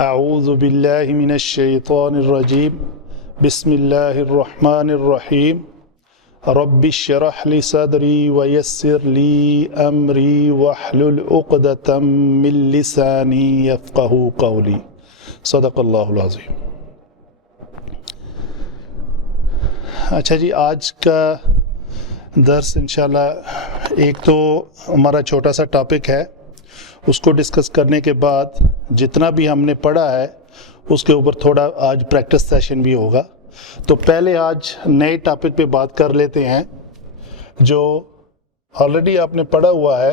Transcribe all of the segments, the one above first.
اعوذ باللہ من الشیطان الرجیم بسم اللہ الرحمن الرحیم رب اشرح لی صدری ویسر لی امری واحلل عقدۃ من لسانی یفقہوا قولی صدق اللہ العظیم۔ اچھا جی، آج کا درس انشاءاللہ ایک تو ہمارا چھوٹا سا ٹاپک ہے، اس کو ڈسکس کرنے کے بعد جتنا بھی ہم نے پڑھا ہے اس کے اوپر تھوڑا آج پریکٹس سیشن بھی ہوگا۔ تو پہلے آج نئے ٹاپک پہ بات کر لیتے ہیں جو آلریڈی آپ نے پڑھا ہوا ہے،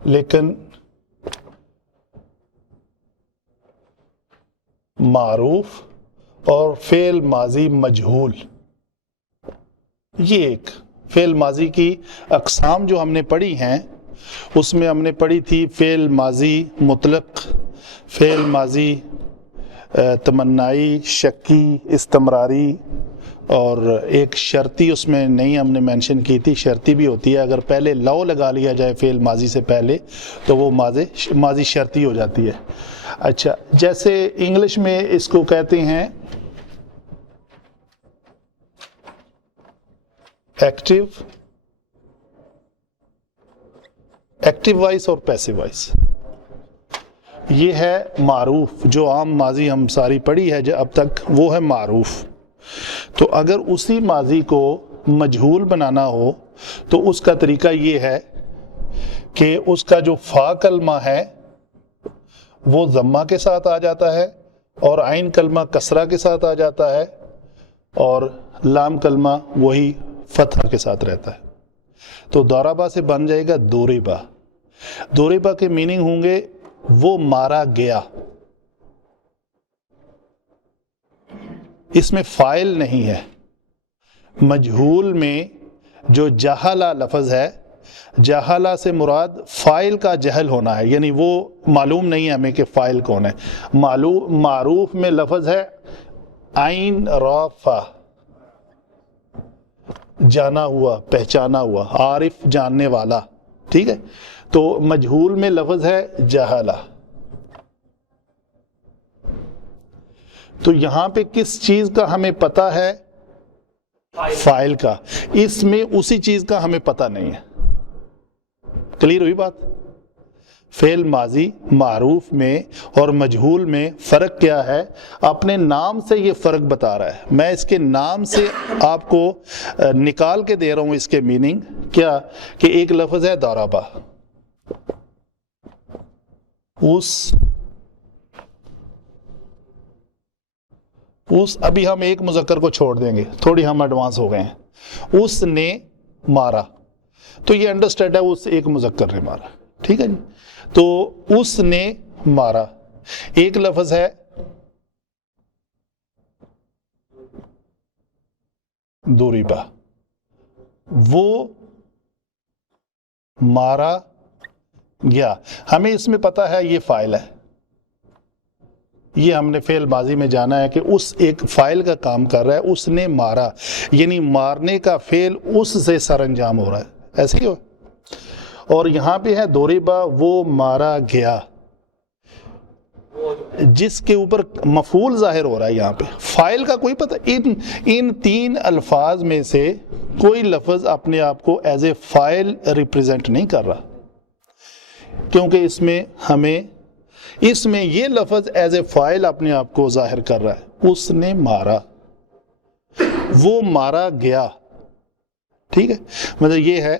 لیکن معروف اور فعل ماضی مجہول، یہ ایک فعل ماضی کی اقسام جو ہم نے پڑھی ہیں، اس میں ہم نے پڑھی تھی فعل ماضی مطلق، فعل ماضی تمنائی، شکی، استمراری، اور ایک شرطی اس میں نہیں ہم نے مینشن کی تھی، شرطی بھی ہوتی ہے، اگر پہلے لو لگا لیا جائے فعل ماضی سے پہلے تو وہ ماضی شرطی ہو جاتی ہے۔ اچھا، جیسے انگلش میں اس کو کہتے ہیں ایکٹیو وائس اور پیسو وائس۔ یہ ہے معروف، جو عام ماضی ہم ساری پڑھی ہے اب تک، وہ ہے معروف۔ تو اگر اسی ماضی کو مجہول بنانا ہو تو اس کا طریقہ یہ ہے کہ اس کا جو فا کلمہ ہے وہ ضمہ کے ساتھ آ جاتا ہے، اور عین کلمہ کسرہ کے ساتھ آ جاتا ہے، اور لام کلمہ وہی فتحہ کے ساتھ رہتا ہے۔ تو دوربا سے بن جائے گا دوربا۔ دوربا کے میننگ ہوں گے وہ مارا گیا۔ اس میں فاعل نہیں ہے۔ مجہول میں جو جہلہ لفظ ہے، جہلہ سے مراد فاعل کا جہل ہونا ہے، یعنی وہ معلوم نہیں ہے ہمیں کہ فاعل کون ہے۔ معروف میں لفظ ہے عین را فا، جانا ہوا، پہچانا ہوا، عارف جاننے والا، ٹھیک ہے۔ تو مجہول میں لفظ ہے جہالہ۔ تو یہاں پہ کس چیز کا ہمیں پتہ ہے؟ فاعل کا۔ اس میں اسی چیز کا ہمیں پتہ نہیں ہے۔ کلیئر ہوئی بات؟ فعل ماضی معروف میں اور مجہول میں فرق کیا ہے؟ اپنے نام سے یہ فرق بتا رہا ہے۔ میں اس کے نام سے آپ کو نکال کے دے رہا ہوں اس کے میننگ کیا، کہ ایک لفظ ہے ضربہ، اس ابھی ہم ایک مذکر کو چھوڑ دیں گے، تھوڑی ہم ایڈوانس ہو گئے ہیں۔ اس نے مارا، تو یہ انڈرسٹینڈ ہے اس ایک مذکر نے مارا، ٹھیک ہے جی۔ تو اس نے مارا ایک لفظ ہے دوریبا، وہ مارا گیا۔ ہمیں اس میں پتا ہے یہ فاعل ہے، یہ ہم نے فعل ماضی میں جانا ہے کہ اس ایک فاعل کا کام کر رہا ہے۔ اس نے مارا، یعنی مارنے کا فعل اس سے سر انجام ہو رہا ہے، ایسے ہی ہو۔ اور یہاں پہ ہے دوریبا، وہ مارا گیا، جس کے اوپر مفعول ظاہر ہو رہا ہے۔ یہاں پہ فاعل کا کوئی پتہ، ان تین الفاظ میں سے کوئی لفظ اپنے آپ کو ایز اے فاعل ریپریزنٹ نہیں کر رہا، کیونکہ اس میں یہ لفظ ایز اے فاعل اپنے آپ کو ظاہر کر رہا ہے۔ اس نے مارا، وہ مارا گیا، ٹھیک ہے۔ مطلب یہ ہے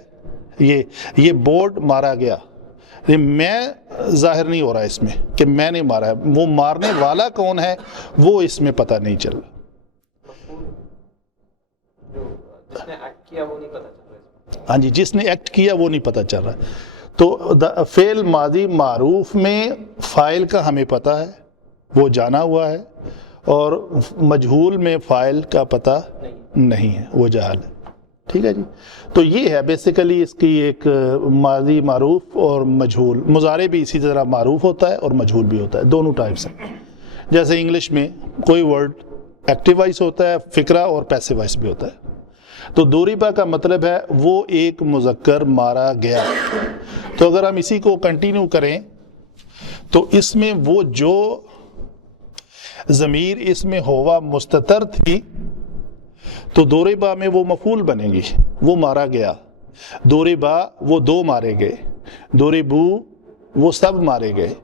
یہ بورڈ مارا گیا، میں ظاہر نہیں ہو رہا اس میں کہ میں نے مارا ہے، وہ مارنے والا کون ہے وہ اس میں پتہ نہیں چل رہا۔ ہاں جی، جس نے ایکٹ کیا وہ نہیں پتہ چل رہا۔ تو فعل ماضی معروف میں فاعل کا ہمیں پتہ ہے، وہ جانا ہوا ہے، اور مجہول میں فاعل کا پتہ نہیں ہے، وہ جہل ہے، ٹھیک ہے جی۔ تو یہ ہے بیسیکلی اس کی ایک ماضی معروف اور مجہول۔ مضارع بھی اسی طرح معروف ہوتا ہے اور مجہول بھی ہوتا ہے، دونوں ٹائپس ہیں۔ جیسے انگلش میں کوئی ورڈ ایکٹیو وائس ہوتا ہے فقرہ، اور پیسو وائس بھی ہوتا ہے۔ تو دوریبا کا مطلب ہے وہ ایک مذکر مارا گیا۔ تو اگر ہم اسی کو کنٹینیو کریں تو اس میں وہ جو ضمیر اس میں ہوا مستتر تھی تو دوربا میں وہ مفعول بنے گی، وہ مارا گیا، دوربا وہ دو مارے گئے، دوربو وہ سب مارے گئے،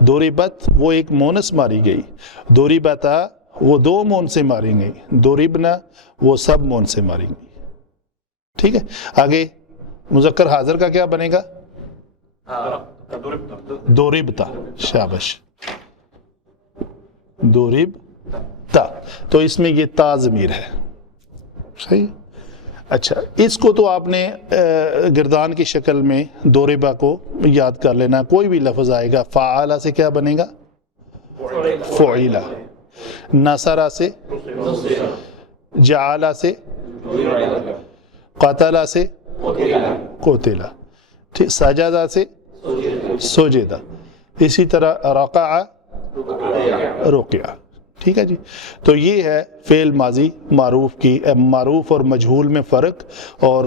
دوربت وہ ایک مونس ماری گئی، دوربتا وہ دو مون سے ماری گئی، دوربنا وہ سب مون سے ماری گئی. ٹھیک ہے. آگے مذکر حاضر کا کیا بنے گا؟ دوربتا. شابش، دوربتا. تو اس میں یہ تا ضمیر ہے. صحیح. اچھا، اس کو تو آپ نے گردان کی شکل میں دوربا کو یاد کر لینا. کوئی بھی لفظ آئے گا فعالہ سے کیا بنے گا؟ فعیلہ. نصرہ سے، جعلہ سے، قتلہ سے، قتلہ. ٹھیک. سجدہ سے سجدہ. اسی طرح رقع، رقیہ. ٹھیک ہے جی. تو یہ ہے فعل ماضی معروف کی، معروف اور مجہول میں فرق. اور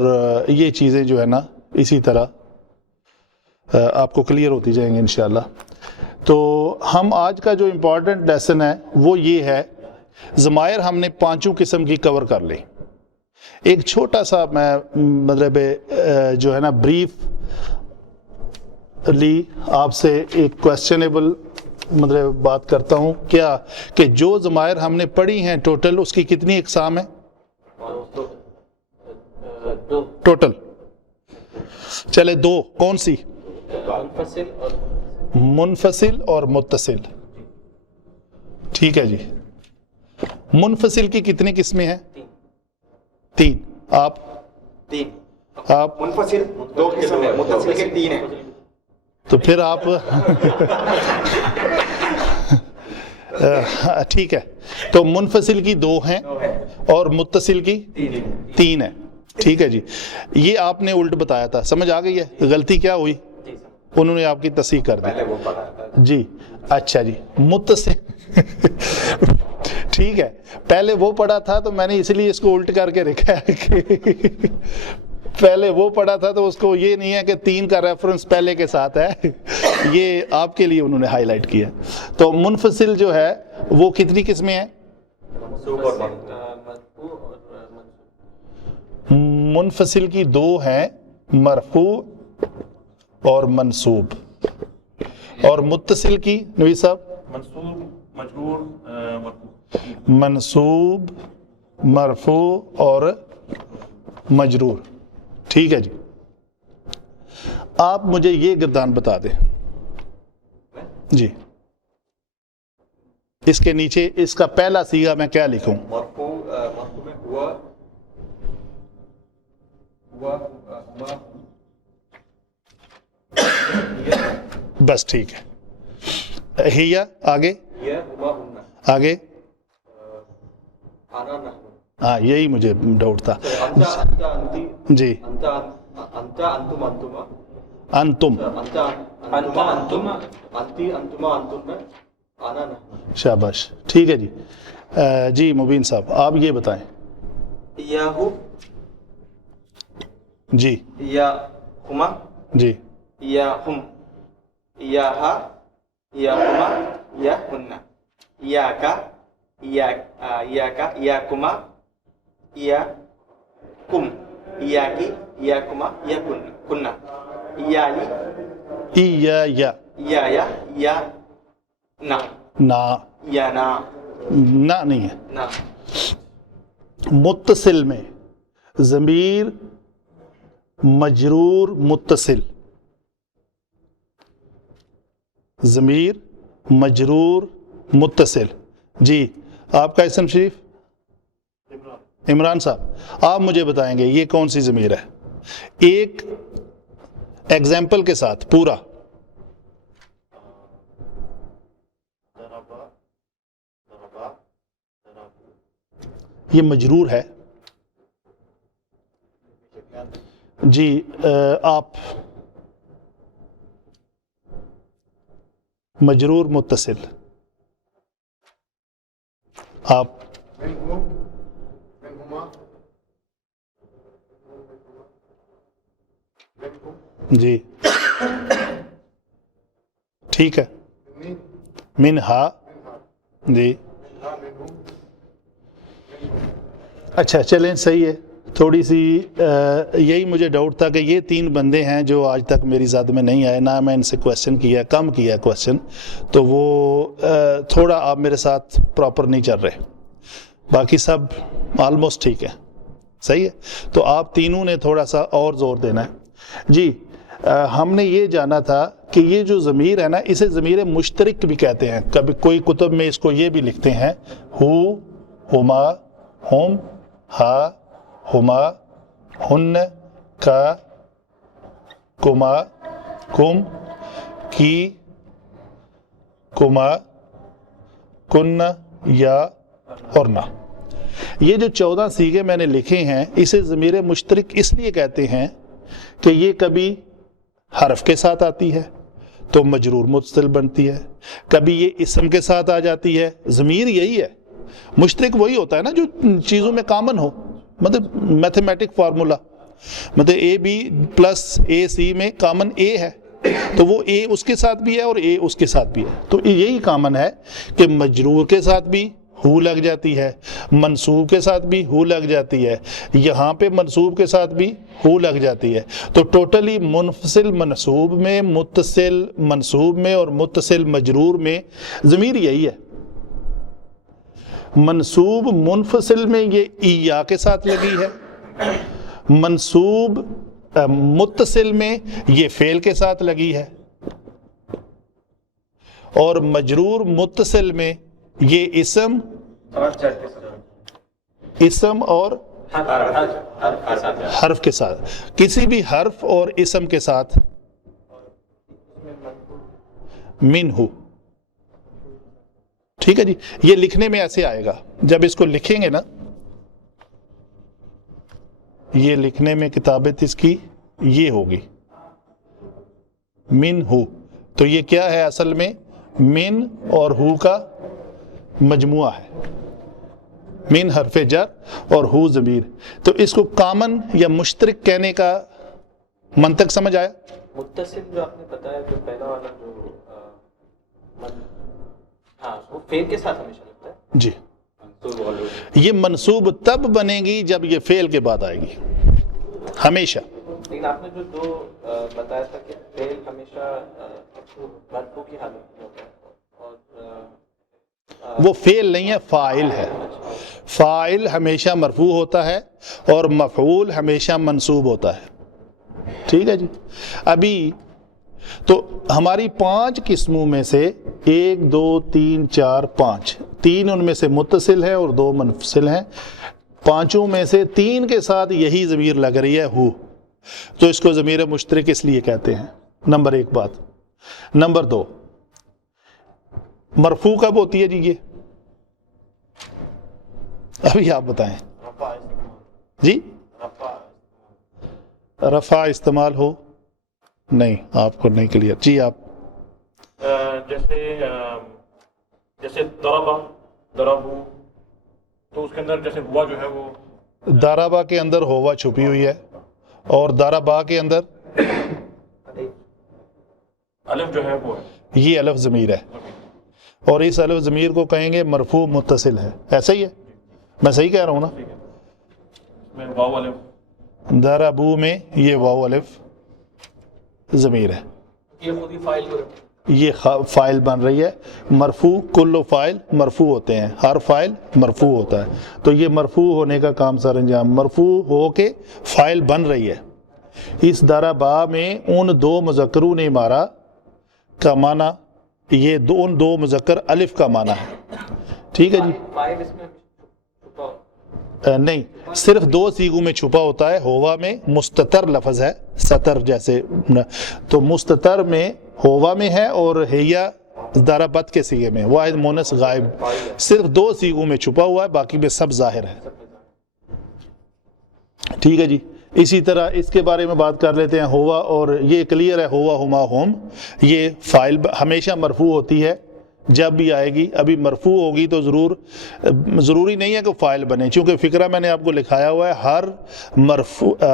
یہ چیزیں جو ہے نا اسی طرح آپ کو کلیئر ہوتی جائیں گے انشاءاللہ. تو ہم آج کا جو امپورٹنٹ لیسن ہے وہ یہ ہے، ضمائر ہم نے پانچوں قسم کی کور کر لی. ایک چھوٹا سا میں مطلب جو ہے نا بریف لی آپ سے ایک کویسچنیبل مطلب بات کرتا ہوں. کیا کہ جو ضمائر ہم نے پڑھی ہیں ٹوٹل اس کی کتنی اقسام ہیں؟ ٹوٹل چلے دو. کون سی؟ منفصل اور متصل. ٹھیک ہے جی. منفصل کی کتنی قسمیں ہیں؟ تین. آپ منفصل دو قسم ہے، متصل کے تین ہیں. تو پھر آپ ٹھیک ہے. تو منفصل کی دو ہیں اور متصل کی تین ہیں. ٹھیک ہے جی. یہ آپ نے الٹ بتایا تھا. سمجھ آ گئی ہے؟ غلطی کیا ہوئی؟ انہوں نے آپ کی تصحیح کر دی. جی اچھا جی. متصل ٹھیک ہے. پہلے وہ پڑھا تھا تو میں نے اس لیے اس کو الٹ کر کے رکھا ہے کہ پہلے وہ پڑھا تھا تو اس کو یہ نہیں ہے کہ تین کا ریفرنس پہلے کے ساتھ ہے. یہ آپ کے لیے انہوں نے ہائی لائٹ کیا. تو منفصل جو ہے وہ کتنی قسمیں ہیں؟ منفصل کی دو ہیں، مرفوع اور منصوب. اور متصل کی نبی صاحب؟ منصوب، مجرور، مرفوع. منصوب، مرفوع اور مجرور. ٹھیک ہے جی. آپ مجھے یہ گردان بتا دیں جی، اس کے نیچے اس کا پہلا صیغہ میں کیا لکھوں؟ مرفوع میں ہوا بس ٹھیک ہے. ہیا آگے آگے. ہاں یہی مجھے ڈاؤٹ تھا. جی انتم. شاباش. ٹھیک ہے جی. جی مبین صاحب آپ یہ بتائیں. یاہو، جی یا ہما، جی یا ہم، یا ہا، یا ہما، یا ہننا، یا کا، یا کما، یا کم، یا کی، یا کما، یا کننا، یا لی، یا یا نا، نا. یا نا، نا نہیں ہے. نا. متصل میں ضمیر مجرور متصل، ضمیر مجرور متصل. جی آپ کا اسم شریف؟ عمران صاحب. آپ مجھے بتائیں گے یہ کون سی ضمیر ہے؟ ایک ایگزامپل کے ساتھ پورا. یہ مجرور ہے. جی آپ مجرور متصل. آپ جی ٹھیک ہے. منہا. جی اچھا چلیں صحیح ہے. تھوڑی سی یہی مجھے ڈاؤٹ تھا کہ یہ 3 بندے ہیں جو آج تک میری ذات میں نہیں آئے, نہ میں ان سے کویسچن کیا, کم کیا کویسچن, تو وہ تھوڑا آپ میرے ساتھ پراپر نہیں چل رہے. باقی سب آلموسٹ ٹھیک ہے, صحیح ہے. تو آپ تینوں نے تھوڑا سا اور زور دینا ہے. جی ہم نے یہ جانا تھا کہ یہ جو ضمیر ہے نا, اسے ضمیر مشترک بھی کہتے ہیں. کبھی کوئی کتب میں اس کو یہ بھی لکھتے ہیں ہو, ہما, ہم, ہا, ہما, ہن, کا, کما, کم, کی, کما, کن, یا, اور نہ. یہ جو 14 صیغے میں نے لکھے ہیں اسے ضمیر مشترک اس لیے کہتے ہیں کہ یہ کبھی حرف کے ساتھ آتی ہے تو مجرور متصل بنتی ہے, کبھی یہ اسم کے ساتھ آ جاتی ہے. ضمیر یہی ہے, مشترک وہی ہوتا ہے نا جو چیزوں میں کامن ہو, مطلب میتھمیٹک فارمولا, مطلب اے بی پلس اے سی میں کامن اے ہے تو وہ اے اس کے ساتھ بھی ہے اور اے اس کے ساتھ بھی ہے. تو یہی کامن ہے کہ مجرور کے ساتھ بھی ہو لگ جاتی ہے, منصوب کے ساتھ بھی ہو لگ جاتی ہے, یہاں پہ منصوب کے ساتھ بھی ہو لگ جاتی ہے. تو ٹوٹلی منفصل منصوب میں, متصل منصوب میں اور متصل مجرور میں ضمیر یہی ہے. منصوب منفصل میں یہ ایا کے ساتھ لگی ہے, منصوب متصل میں یہ فعل کے ساتھ لگی ہے, اور مجرور متصل میں یہ اسم اور حرف کے ساتھ, کسی بھی حرف اور اسم کے ساتھ من ہو. ٹھیک ہے جی. یہ لکھنے میں ایسے آئے گا, جب اس کو لکھیں گے نا, یہ لکھنے میں کتابت اس کی یہ ہوگی من ہو. تو یہ کیا ہے اصل میں, من اور ہو کا مجموعہ ہے, من حرف جر اور ہو ضمیر. تو اس کو کامن یا مشترک کہنے کا منطق سمجھ آیا؟ متصل جو آپ نے بتایا, جو پہلا والا جو ہاں وہ فعل کے ساتھ ہمیشہ لگتا ہے. جی, یہ منصوب تب بنے گی جب یہ فعل کے بعد آئے گی ہمیشہ. لیکن آپ نے جو 2 بتایا تھا کہ فعل ہمیشہ مرفوع کی حالت میں ہوتا ہے, اور وہ فعل نہیں ہے, فاعل ہے. فاعل ہمیشہ مرفوع ہوتا ہے اور مفعول ہمیشہ منصوب ہوتا ہے. ٹھیک ہے جی. ابھی تو ہماری 5 قسموں میں سے 1 2 3 4 5, 3 ان میں سے متصل ہیں اور 2 منفصل ہیں. 5 میں سے 3 کے ساتھ یہی ضمیر لگ رہی ہے ہو, تو اس کو ضمیر مشترک اس لیے کہتے ہیں. نمبر 1 بات. نمبر 2, مرفوع کب ہوتی ہے جی؟ یہ ابھی آپ بتائیں جی. رفع استعمال ہو نہیں, آپ کو نہیں کلیئر. جی آپ جیسے ضربو, تو اس کے اندر جیسے ہوا جو ہے وہ دارابا کے اندر ہوا چھپی ہوئی ہے, اور دارابا کے اندر الف جو ہے وہ ہے, یہ الف ضمیر ہے, اور اس الف ضمیر کو کہیں گے مرفوع متصل ہے. ایسا ہی ہے, میں صحیح کہہ رہا ہوں نا؟ میں واو الف, دارابو میں یہ واو الف ضمیر ہے, یہ خود ہی فاعل ہو رہا ہے, یہ فاعل بن رہی ہے. مرفوع کل فاعل مرفوع ہوتے ہیں, ہر فاعل مرفوع ہوتا ہے. تو یہ مرفوع ہونے کا کام سر انجام, مرفوع ہو کے فاعل بن رہی ہے. اس دارابا میں ان 2 مذکروں نے مارا کا معنی, یہ ان 2 مذکر الف کا معنی ہے. ٹھیک ہے جی. فاعل اس میں چھپا نہیں, صرف 2 صیغوں میں چھپا ہوتا ہے. ہوا میں مستتر لفظ ہے, ستر جیسے, تو مستتر میں ہوا میں ہے, اور ہیا دارابت کے صیغے میں, واحد مونس غائب, صرف 2 صیغوں میں چھپا ہوا ہے, باقی میں سب ظاہر ہے. ٹھیک ہے جی. اسی طرح اس کے بارے میں بات کر لیتے ہیں. ہوا, اور یہ کلیئر ہے, ہوا ہما ہوم, یہ فاعل ہمیشہ مرفوع ہوتی ہے جب بھی آئے گی. ابھی مرفوع ہوگی تو ضروری نہیں ہے کہ فاعل بنے, چونکہ فقرہ میں نے آپ کو لکھایا ہوا ہے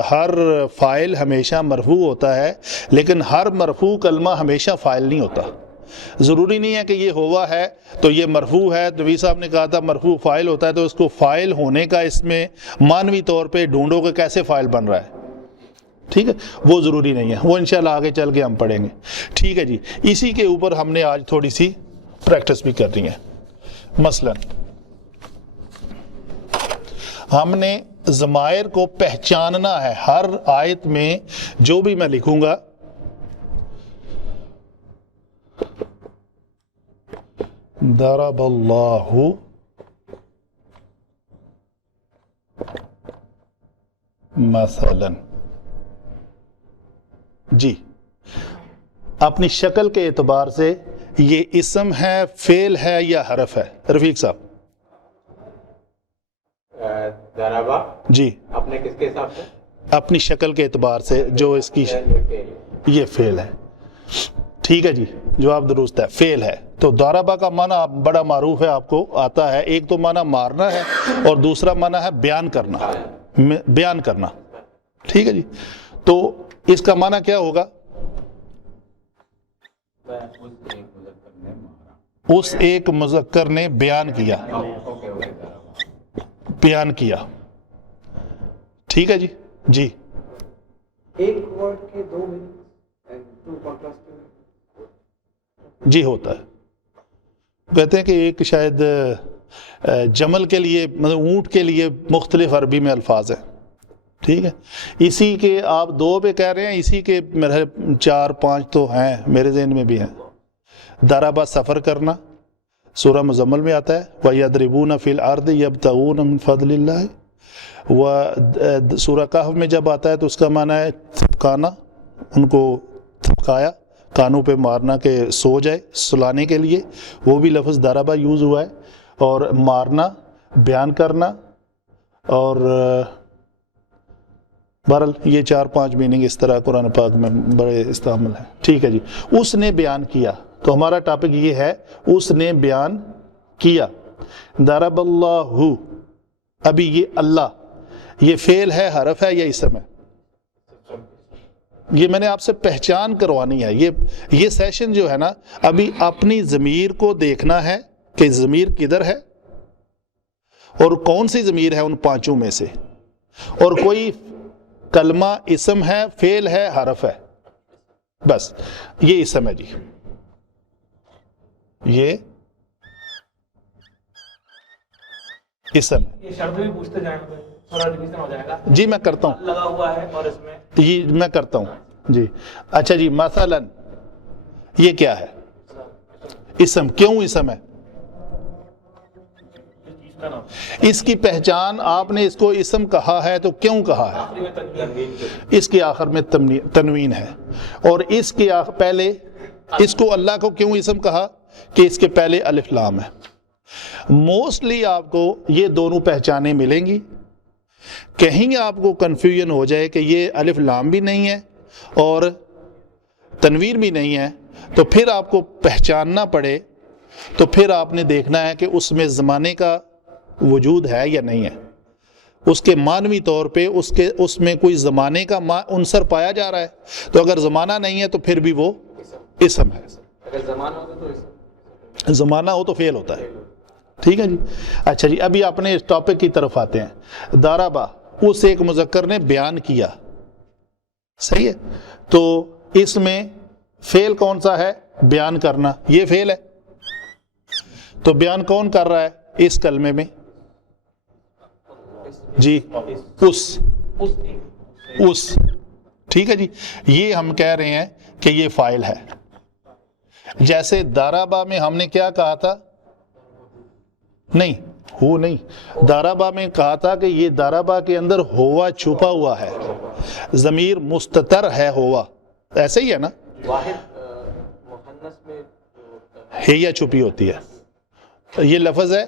ہر فاعل ہمیشہ مرفوع ہوتا ہے, لیکن ہر مرفوع کلمہ ہمیشہ فاعل نہیں ہوتا. ضروری نہیں ہے کہ یہ ہوا ہے تو یہ مرفوع ہے. نبی صاحب نے کہا تھا مرفوع فاعل ہوتا ہے, تو اس کو فاعل ہونے کا اس میں معنوی طور پہ ڈھونڈو کہ کیسے فاعل بن رہا ہے. ٹھیک ہے, وہ ضروری نہیں ہے, وہ انشاءاللہ آگے چل کے ہم پڑھیں گے. ٹھیک ہے جی, اسی کے اوپر ہم نے آج تھوڑی سی پریکٹس بھی کرنی ہے. مثلا ہم نے ضمائر کو پہچاننا ہے. ہر آیت میں جو بھی میں لکھوں گا ضرب اللہ مثلا, جی اپنی شکل کے اعتبار سے یہ اسم ہے, فعل ہے یا حرف ہے؟ رفیق صاحب. ضربہ جی اپنے کس کے حساب سے؟ اپنی شکل کے اعتبار سے جو اس کی یہ فعل ہے. ٹھیک ہے جی, جواب درست ہے, فعل ہے. تو ضربہ کا معنی بڑا معروف ہے, آپ کو آتا ہے. ایک تو معنی مارنا ہے اور دوسرا معنی ہے بیان کرنا, بیان کرنا. ٹھیک ہے جی, تو اس کا معنی کیا ہوگا؟ اس ایک مذکر نے بیان کیا, بیان کیا. ٹھیک ہے جی. جی ایک ورڈ کے دو میننگ جی ہوتا ہے. کہتے ہیں کہ ایک شاید جمل کے لیے مطلب اونٹ کے لیے مختلف عربی میں الفاظ ہیں. ٹھیک ہے, اسی کے آپ دو پہ کہہ رہے ہیں, اسی کے میرے 4-5 تو ہیں میرے ذہن میں بھی ہیں. ضربہ سفر کرنا, سورہ مزمل میں آتا ہے, وَيَضْرِبُونَ فِي الْأَرْضِ يَبْتَغُونَ مِنْ فَضْلِ اللَّهِ. و سورہ کہف میں جب آتا ہے تو اس کا معنی ہے تھپکانا, ان کو تھپکایا, کانوں پہ مارنا کہ سو جائے, سلانے کے لیے وہ بھی لفظ ضربہ یوز ہوا ہے. اور مارنا, بیان کرنا, اور بہرحال یہ 4-5 میننگ اس طرح قرآن پاک میں بڑے استعمال ہیں. ٹھیک ہے جی, اس نے بیان کیا, تو ہمارا ٹاپک یہ ہے اس نے بیان کیا. ضرب اللہ, ابھی یہ اللہ یہ فعل ہے, حرف ہے یا اسم ہے؟ یہ میں نے آپ سے پہچان کروانی ہے. یہ سیشن جو ہے نا, ابھی اپنی ضمیر کو دیکھنا ہے کہ ضمیر کدھر ہے اور کون سی ضمیر ہے ان 5 میں سے, اور کوئی کلمہ اسم ہے, فعل ہے, حرف ہے, بس یہ اسم ہے جی. یہ اسم ہے. یہ شرط بھی پوچھتے جائیں گے, تھوڑا ریویژن ہو جائے گا. جی میں کرتا ہوں, لگا ہوا ہے اور اس میں یہ میں کرتا ہوں جی. اچھا جی, مثلا یہ کیا ہے؟ اسم. کیوں اسم ہے؟ اس کی پہچان, آپ نے اس کو اسم کہا ہے تو کیوں کہا ہے؟ اس کے آخر میں تنوین ہے, اور اس کے پہلے اس کو اللہ کو کیوں اسم کہا کہ اس کے پہلے الف لام ہے. موسٹلی آپ کو یہ دونوں پہچانیں ملیں گی. کہیں آپ کو کنفیوژن ہو جائے کہ یہ الف لام بھی نہیں ہے اور تنوین بھی نہیں ہے, تو پھر آپ کو پہچاننا پڑے, تو پھر آپ نے دیکھنا ہے کہ اس میں زمانے کا وجود ہے یا نہیں ہے. اس کے معنوی طور پہ اس میں کوئی زمانے کا عنصر پایا جا رہا ہے, تو اگر زمانہ نہیں ہے تو پھر بھی وہ اسم ہے. اگر زمانہ ہوتا تو اسم, زمانہ ہو تو فعل ہوتا ہے. ٹھیک ہے جی. اچھا جی, ابھی اپنے اس ٹاپک کی طرف آتے ہیں. ضربہ, اس ایک مذکر نے بیان کیا, صحیح ہے. تو اس میں فعل کون سا ہے؟ بیان کرنا, یہ فعل ہے. تو بیان کون کر رہا ہے اس کلمے میں؟ جی اس. ٹھیک ہے جی, یہ ہم کہہ رہے ہیں کہ یہ فاعل ہے. جیسے ضربہ میں ہم نے کیا کہا تھا؟ نہیں, ہو نہیں, ضربہ میں کہا تھا کہ یہ ضربہ کے اندر ہوا چھپا ہوا ہے, ضمیر مستتر ہے ہوا, ایسے ہی ہے نا. واحد مؤنث میں ہے یا چھپی ہوتی ہے, یہ لفظ ہے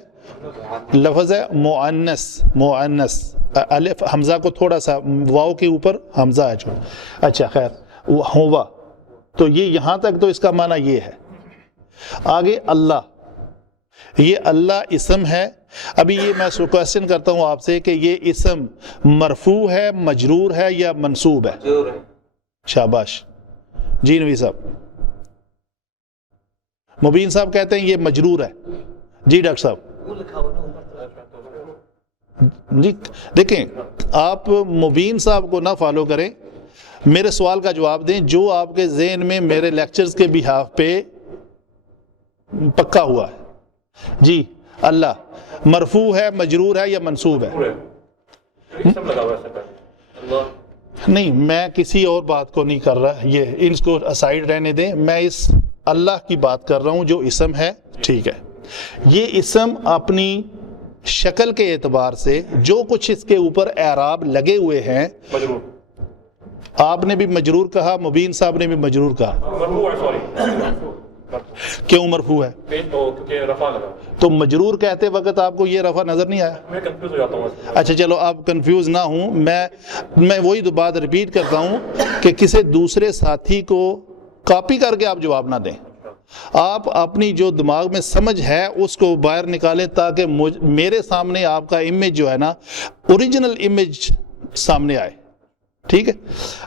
مؤنث. الف حمزہ کو تھوڑا سا واو کے اوپر حمزہ ہے چھوڑا. اچھا خیر, ہوا, تو یہ یہاں تک تو اس کا معنی یہ ہے. آگے اللہ, یہ اللہ اسم ہے. ابھی یہ میں کوشچن کرتا ہوں آپ سے کہ یہ اسم مرفوع ہے, مجرور ہے یا منصوب ہے؟ ضرور ہے. شاباش جی نوی صاحب. مبین صاحب کہتے ہیں یہ مجرور ہے. جی ڈاکٹر صاحب. جی دیکھیں آپ مبین صاحب کو نہ فالو کریں, میرے سوال کا جواب دیں جو آپ کے ذہن میں میرے لیکچرز کے بہاف پہ پکا ہوا ہے. جی اللہ مرفوع ہے, مجرور ہے یا منصوب ہے؟ اسم لگا ہوا ہے اس سے پہلے. اللہ نہیں, میں کسی اور بات کو نہیں کر رہا, یہ ان کو اسائڈ رہنے دیں, میں اس اللہ کی بات کر رہا ہوں جو اسم ہے. ٹھیک ہے, یہ اسم اپنی شکل کے اعتبار سے جو کچھ اس کے اوپر اعراب لگے ہوئے ہیں, مجرور, آپ نے بھی مجرور کہا, مبین صاحب نے بھی مجرور کہا. مرفوع ہے, سوری کیوں مرفوع ہے؟ کیونکہ رفع لگا. تو مجرور کہتے وقت آپ کو یہ رفع نظر نہیں آیا؟ میں کنفیوز ہو جاتا ہوں. اچھا چلو آپ کنفیوز نہ ہوں, میں وہی بات ریپیٹ کرتا ہوں کہ کسی دوسرے ساتھی کو کاپی کر کے آپ جواب نہ دیں. آپ اپنی جو دماغ میں سمجھ ہے اس کو باہر نکالیں تاکہ میرے سامنے آپ کا امیج جو ہے نا اوریجنل امیج سامنے آئے. ٹھیک ہے,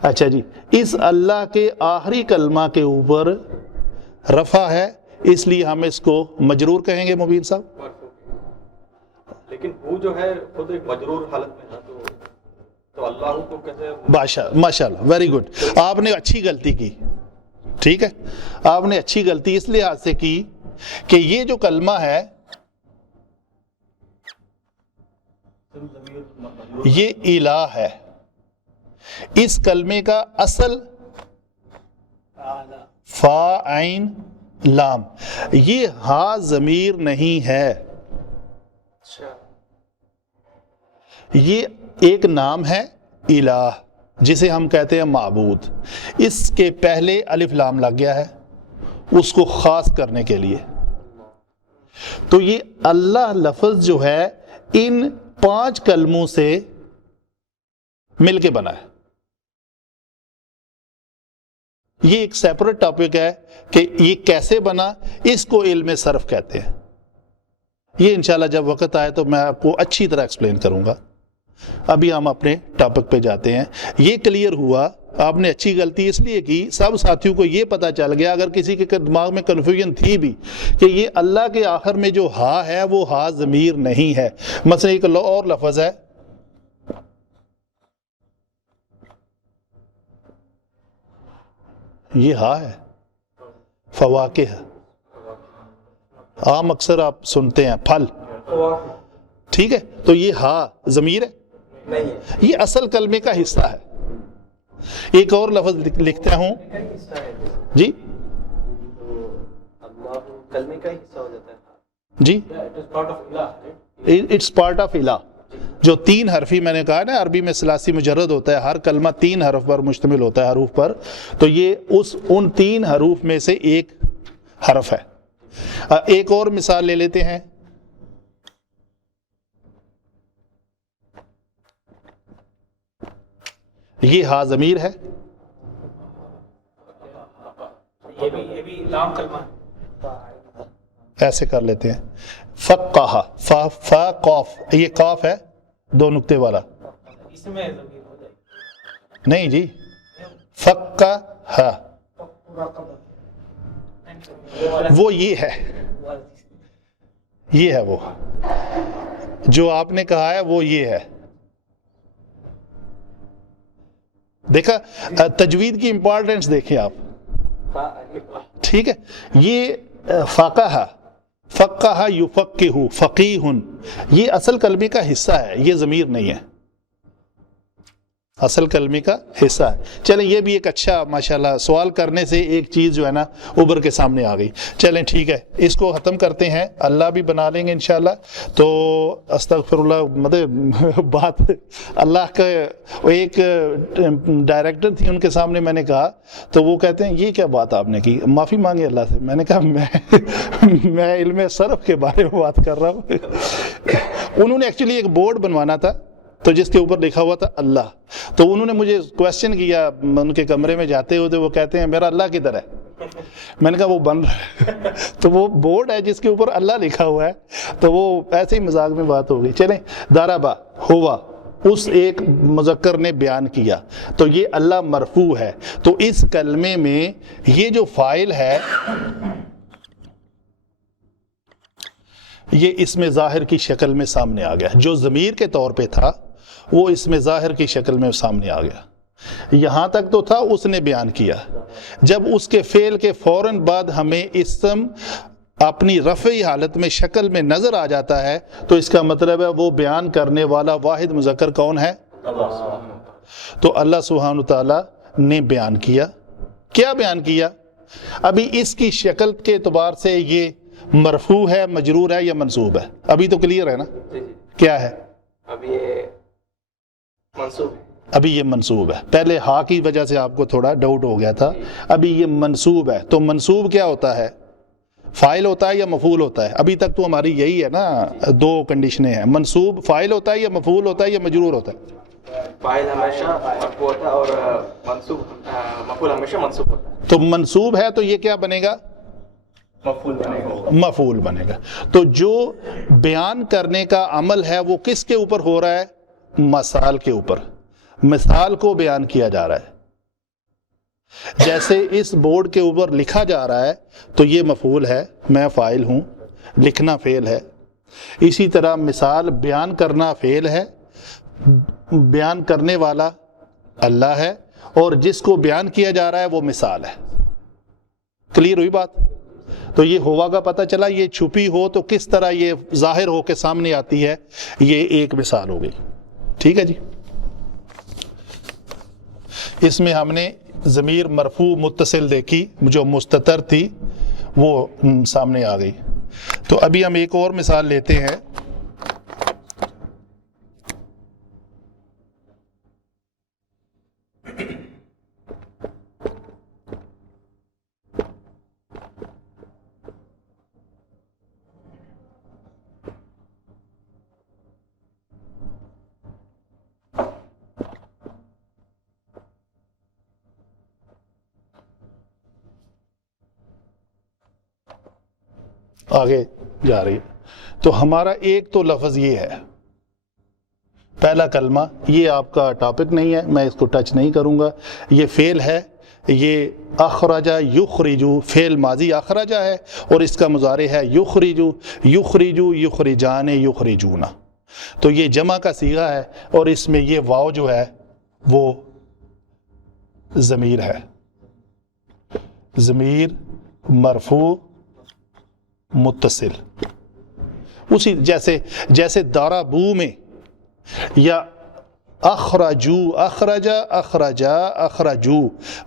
اچھا جی, اس اللہ کے آخری کلمہ کے اوپر رفع ہے اس لیے ہم اس کو مجرور کہیں گے. مبین صاحب لیکن وہ جو ہے خود ایک مجرور حالت میں ہے, تو اللہ کو کیسے؟ ماشاء اللہ, ویری گڈ, آپ نے اچھی غلطی کی. ٹھیک ہے, آپ نے اچھی غلطی اس لحاظ سے کی کہ یہ جو کلمہ ہے یہ الہ ہے. اس کلمے کا اصل فا عین لام, یہ ہا ضمیر نہیں ہے, یہ ایک نام ہے الہ جسے ہم کہتے ہیں معبود. اس کے پہلے الف لام لگ گیا ہے اس کو خاص کرنے کے لیے. تو یہ اللہ لفظ جو ہے ان 5 کلموں سے مل کے بنا ہے. یہ ایک سیپریٹ ٹاپک ہے کہ یہ کیسے بنا, اس کو علم صرف کہتے ہیں. یہ انشاءاللہ جب وقت آئے تو میں آپ کو اچھی طرح ایکسپلین کروں گا. ابھی ہم اپنے ٹاپک پہ جاتے ہیں. یہ کلیئر ہوا, آپ نے اچھی غلطی اس لیے کی, سب ساتھیوں کو یہ پتا چل گیا, اگر کسی کے دماغ میں کنفیوژن تھی بھی کہ یہ اللہ کے آخر میں جو ہا ہے وہ ہا ضمیر نہیں ہے. مثلا ایک اور لفظ ہے یہ ہا ہے, فواکہ, عام اکثر آپ سنتے ہیں پھل. ٹھیک ہے, تو یہ ہا ضمیر ہے نہیں, یہ اصل کلمے کا حصہ ہے. ایک اور لفظ لکھتا ہوں جی, اللہ کلمے کا حصہ ہو جاتا ہے. جی اٹس پارٹ آف الہ. جو 3 حرفی میں نے کہا نا, عربی میں ثلاثی مجرد ہوتا ہے, ہر کلمہ 3 حرف پر مشتمل ہوتا ہے, حروف پر. تو یہ ان 3 حروف میں سے ایک حرف ہے. ایک اور مثال لے لیتے ہیں. یہ ہا ضمیر ہے, یہ بھی لام کلمہ ایسے کر لیتے ہیں. فقہ, فا قاف, یہ قاف ہے 2 نقطے والا, اس میں ضمیر ہو جائے گی. نہیں جی, فقہ, وہ یہ ہے, یہ ہے وہ جو آپ نے کہا ہے, وہ یہ ہے. دیکھا تجوید کی امپورٹنس دیکھیں آپ. ٹھیک ہے, یہ فقہ, فقہ یفقہ, فقیہ, یہ اصل کلمے کا حصہ ہے, یہ ضمیر نہیں ہے, اصل کلمے کا حصہ ہے. چلیں یہ بھی ایک اچھا ماشاءاللہ سوال کرنے سے ایک چیز جو ہے نا ابھر کے سامنے آ گئی. چلیں ٹھیک ہے, اس کو ختم کرتے ہیں, اللہ بھی بنا لیں گے انشاءاللہ. تو استغفر اللہ, مطلب بات اللہ کا, ایک ڈائریکٹر تھی, ان کے سامنے میں نے کہا تو وہ کہتے ہیں یہ کیا بات آپ نے کی, معافی مانگے اللہ سے. میں نے کہا میں علم صرف کے بارے میں بات کر رہا ہوں. انہوں نے ایکچولی ایک بورڈ بنوانا تھا تو جس کے اوپر لکھا ہوا تھا اللہ. تو انہوں نے مجھے کویسچن کیا ان کے کمرے میں جاتے ہوئے, وہ کہتے ہیں میرا اللہ کدھر ہے. میں نے کہا وہ بن رہا ہے. تو وہ بورڈ ہے جس کے اوپر اللہ لکھا ہوا ہے, تو وہ ایسے ہی مذاق میں بات ہو گئی. چلیں, دارابا ہوا, اس ایک مذکر نے بیان کیا, تو یہ اللہ مرفوع ہے. تو اس کلمے میں یہ جو فاعل ہے یہ اسم ظاہر کی شکل میں سامنے آ گیا. جو ضمیر کے طور پہ تھا وہ اسم ظاہر کی شکل میں سامنے آ گیا. یہاں تک تو تھا اس نے بیان کیا. جب اس کے فعل کے فوراً بعد ہمیں اسم اپنی رفعی حالت میں شکل میں نظر آ جاتا ہے تو اس کا مطلب ہے وہ بیان کرنے والا واحد مذکر کون ہے؟ تو اللہ سبحانہ تعالیٰ نے بیان کیا. کیا بیان کیا؟ ابھی اس کی شکل کے اعتبار سے یہ مرفوع ہے، مجرور ہے یا منصوب ہے؟ ابھی تو کلیئر ہے نا؟ کیا ہے؟ ابھی یہ منصوب ہے. ابھی یہ منصوب ہے. پہلے ہا کی وجہ سے آپ کو تھوڑا ڈاؤٹ ہو گیا تھا. ابھی یہ منصوب ہے. تو منصوب کیا ہوتا ہے؟ فاعل ہوتا ہے یا مفعول ہوتا ہے؟ ابھی تک تو ہماری یہی ہے نا، دو کنڈیشنیں ہیں. منصوب فاعل ہوتا ہے یا مفعول ہوتا ہے یا مجرور ہوتا ہے؟ فاعل ہمیشہ مرفوع ہوتا ہے اور منصوب مفعول ہمیشہ منصوب ہوتا ہے. تو منصوب ہے تو یہ کیا بنے گا؟ مفعول بنے گا. تو جو بیان کرنے کا عمل ہے وہ کس کے اوپر ہو رہا ہے؟ مثال کے اوپر. مثال کو بیان کیا جا رہا ہے. جیسے اس بورڈ کے اوپر لکھا جا رہا ہے تو یہ مفعول ہے، میں فاعل ہوں، لکھنا فعل ہے. اسی طرح مثال بیان کرنا فعل ہے، بیان کرنے والا اللہ ہے، اور جس کو بیان کیا جا رہا ہے وہ مثال ہے. کلیئر ہوئی بات؟ تو یہ ہوا کا پتہ چلا. یہ چھپی ہو تو کس طرح یہ ظاہر ہو کے سامنے آتی ہے، یہ ایک مثال ہو گئی. ٹھیک ہے جی. اس میں ہم نے ضمیر مرفوع متصل دیکھی جو مستتر تھی، وہ سامنے آ گئی. تو ابھی ہم ایک اور مثال لیتے ہیں. آگے جا رہی ہے. تو ہمارا ایک تو لفظ یہ ہے، پہلا کلمہ. یہ آپ کا ٹاپک نہیں ہے، میں اس کو ٹچ نہیں کروں گا. یہ فعل ہے، یہ اخرجہ یخرجو، فعل ماضی اخرجہ ہے اور اس کا مضارع ہے یخرجو. یخرجو، یخرجان، یخرجون. تو یہ جمع کا صیغہ ہے اور اس میں یہ واو جو ہے وہ ضمیر ہے. ضمیر مرفوع متصل. اسی جیسے دارابو میں یا اخرجو، اخرجا، اخرجا، اخرجو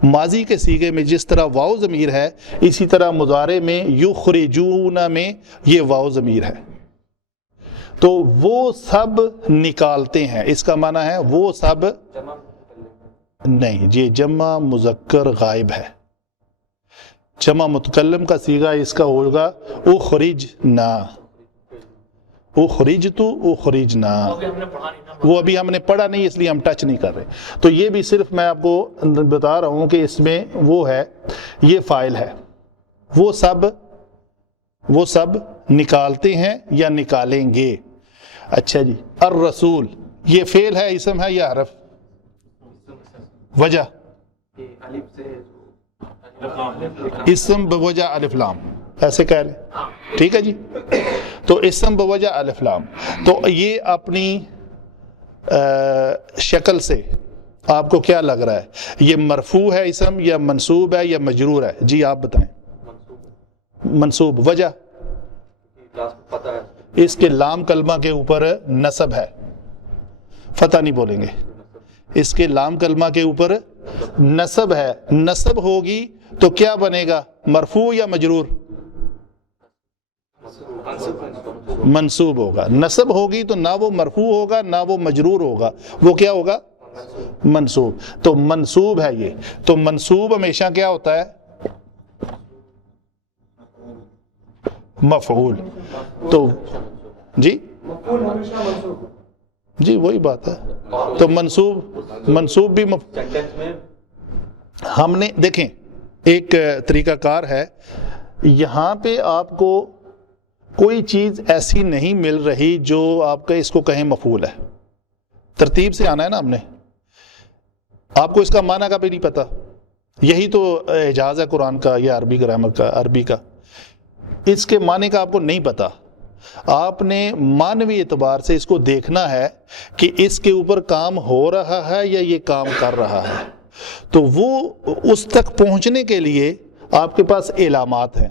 ماضی کے صیغے میں جس طرح واو ضمیر ہے، اسی طرح مضارع میں یخرجون میں یہ واو ضمیر ہے. تو وہ سب نکالتے ہیں، اس کا معنی ہے وہ سب نہیں. یہ جمع مذکر غائب ہے. جمع متکلم کا صیغہ اس کا ہوگا اخرجنا، اخرجتو، اخرجنا. وہ ابھی ہم نے پڑھا نہیں اس لیے ہم ٹچ نہیں کر رہے. تو یہ بھی صرف میں آپ کو بتا رہا ہوں کہ اس میں وہ ہے، یہ فاعل ہے. وہ سب نکالتے ہیں یا نکالیں گے. اچھا جی. الرسول یہ فعل ہے، اسم ہے یا حرف؟ وجہ اسم بوجہ الف لام، ایسے کہہ لیں. ٹھیک ہے جی. تو اسم بوجہ الف لام. تو یہ اپنی شکل سے آپ کو کیا لگ رہا ہے؟ یہ مرفوع ہے اسم یا منصوب ہے یا مجرور ہے؟ جی آپ بتائیں. منصوب. وجہ اس کے لام کلمہ کے اوپر نصب ہے. فتح نہیں بولیں گے. اس کے لام کلمہ کے اوپر نصب ہے. نصب ہوگی تو کیا بنے گا؟ مرفوع یا مجرور؟ منصوب ہوگا. نصب ہوگی تو نہ وہ مرفوع ہوگا نہ وہ مجرور ہوگا، وہ کیا ہوگا؟ منصوب. تو منصوب ہے یہ. تو منصوب ہمیشہ کیا ہوتا ہے؟ مفعول. تو جی جی وہی بات ہے. تو منصوب بھی ہم نے دیکھیں ایک طریقہ کار ہے. یہاں پہ آپ کو کوئی چیز ایسی نہیں مل رہی جو آپ کا اس کو کہیں مفعول ہے. ترتیب سے آنا ہے نا ہم نے. آپ کو اس کا معنی کا بھی نہیں پتا. یہی تو اعجاز ہے قرآن کا یا عربی گرامر کا. عربی کا اس کے معنی کا آپ کو نہیں پتا. آپ نے مانوی اعتبار سے اس کو دیکھنا ہے کہ اس کے اوپر کام ہو رہا ہے یا یہ کام کر رہا ہے. تو وہ اس تک پہنچنے کے لیے آپ کے پاس علامات ہیں.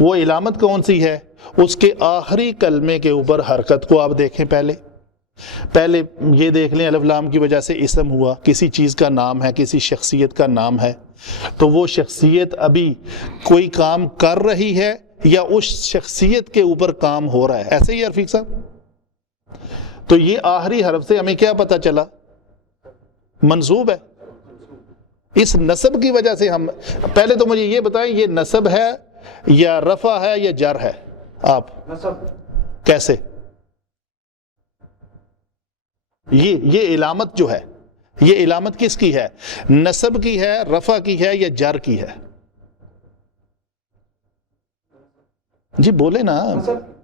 وہ علامت کون سی ہے؟ اس کے آخری کلمے کے اوپر حرکت کو آپ دیکھیں. پہلے یہ دیکھ لیں الف لام کی وجہ سے اسم ہوا، کسی چیز کا نام ہے، کسی شخصیت کا نام ہے، تو وہ شخصیت ابھی کوئی کام کر رہی ہے یا اس شخصیت کے اوپر کام ہو رہا ہے. ایسے ہی رفیق صاحب؟ تو یہ آخری حرف سے ہمیں کیا پتہ چلا؟ منصوب ہے. اس نصب کی وجہ سے ہم پہلے تو مجھے یہ بتائیں یہ نصب ہے یا رفع ہے یا جر ہے؟ آپ کیسے؟ یہ علامت جو ہے، یہ علامت کس کی ہے؟ نصب کی ہے، رفع کی ہے یا جر کی ہے؟ جی بولے نا.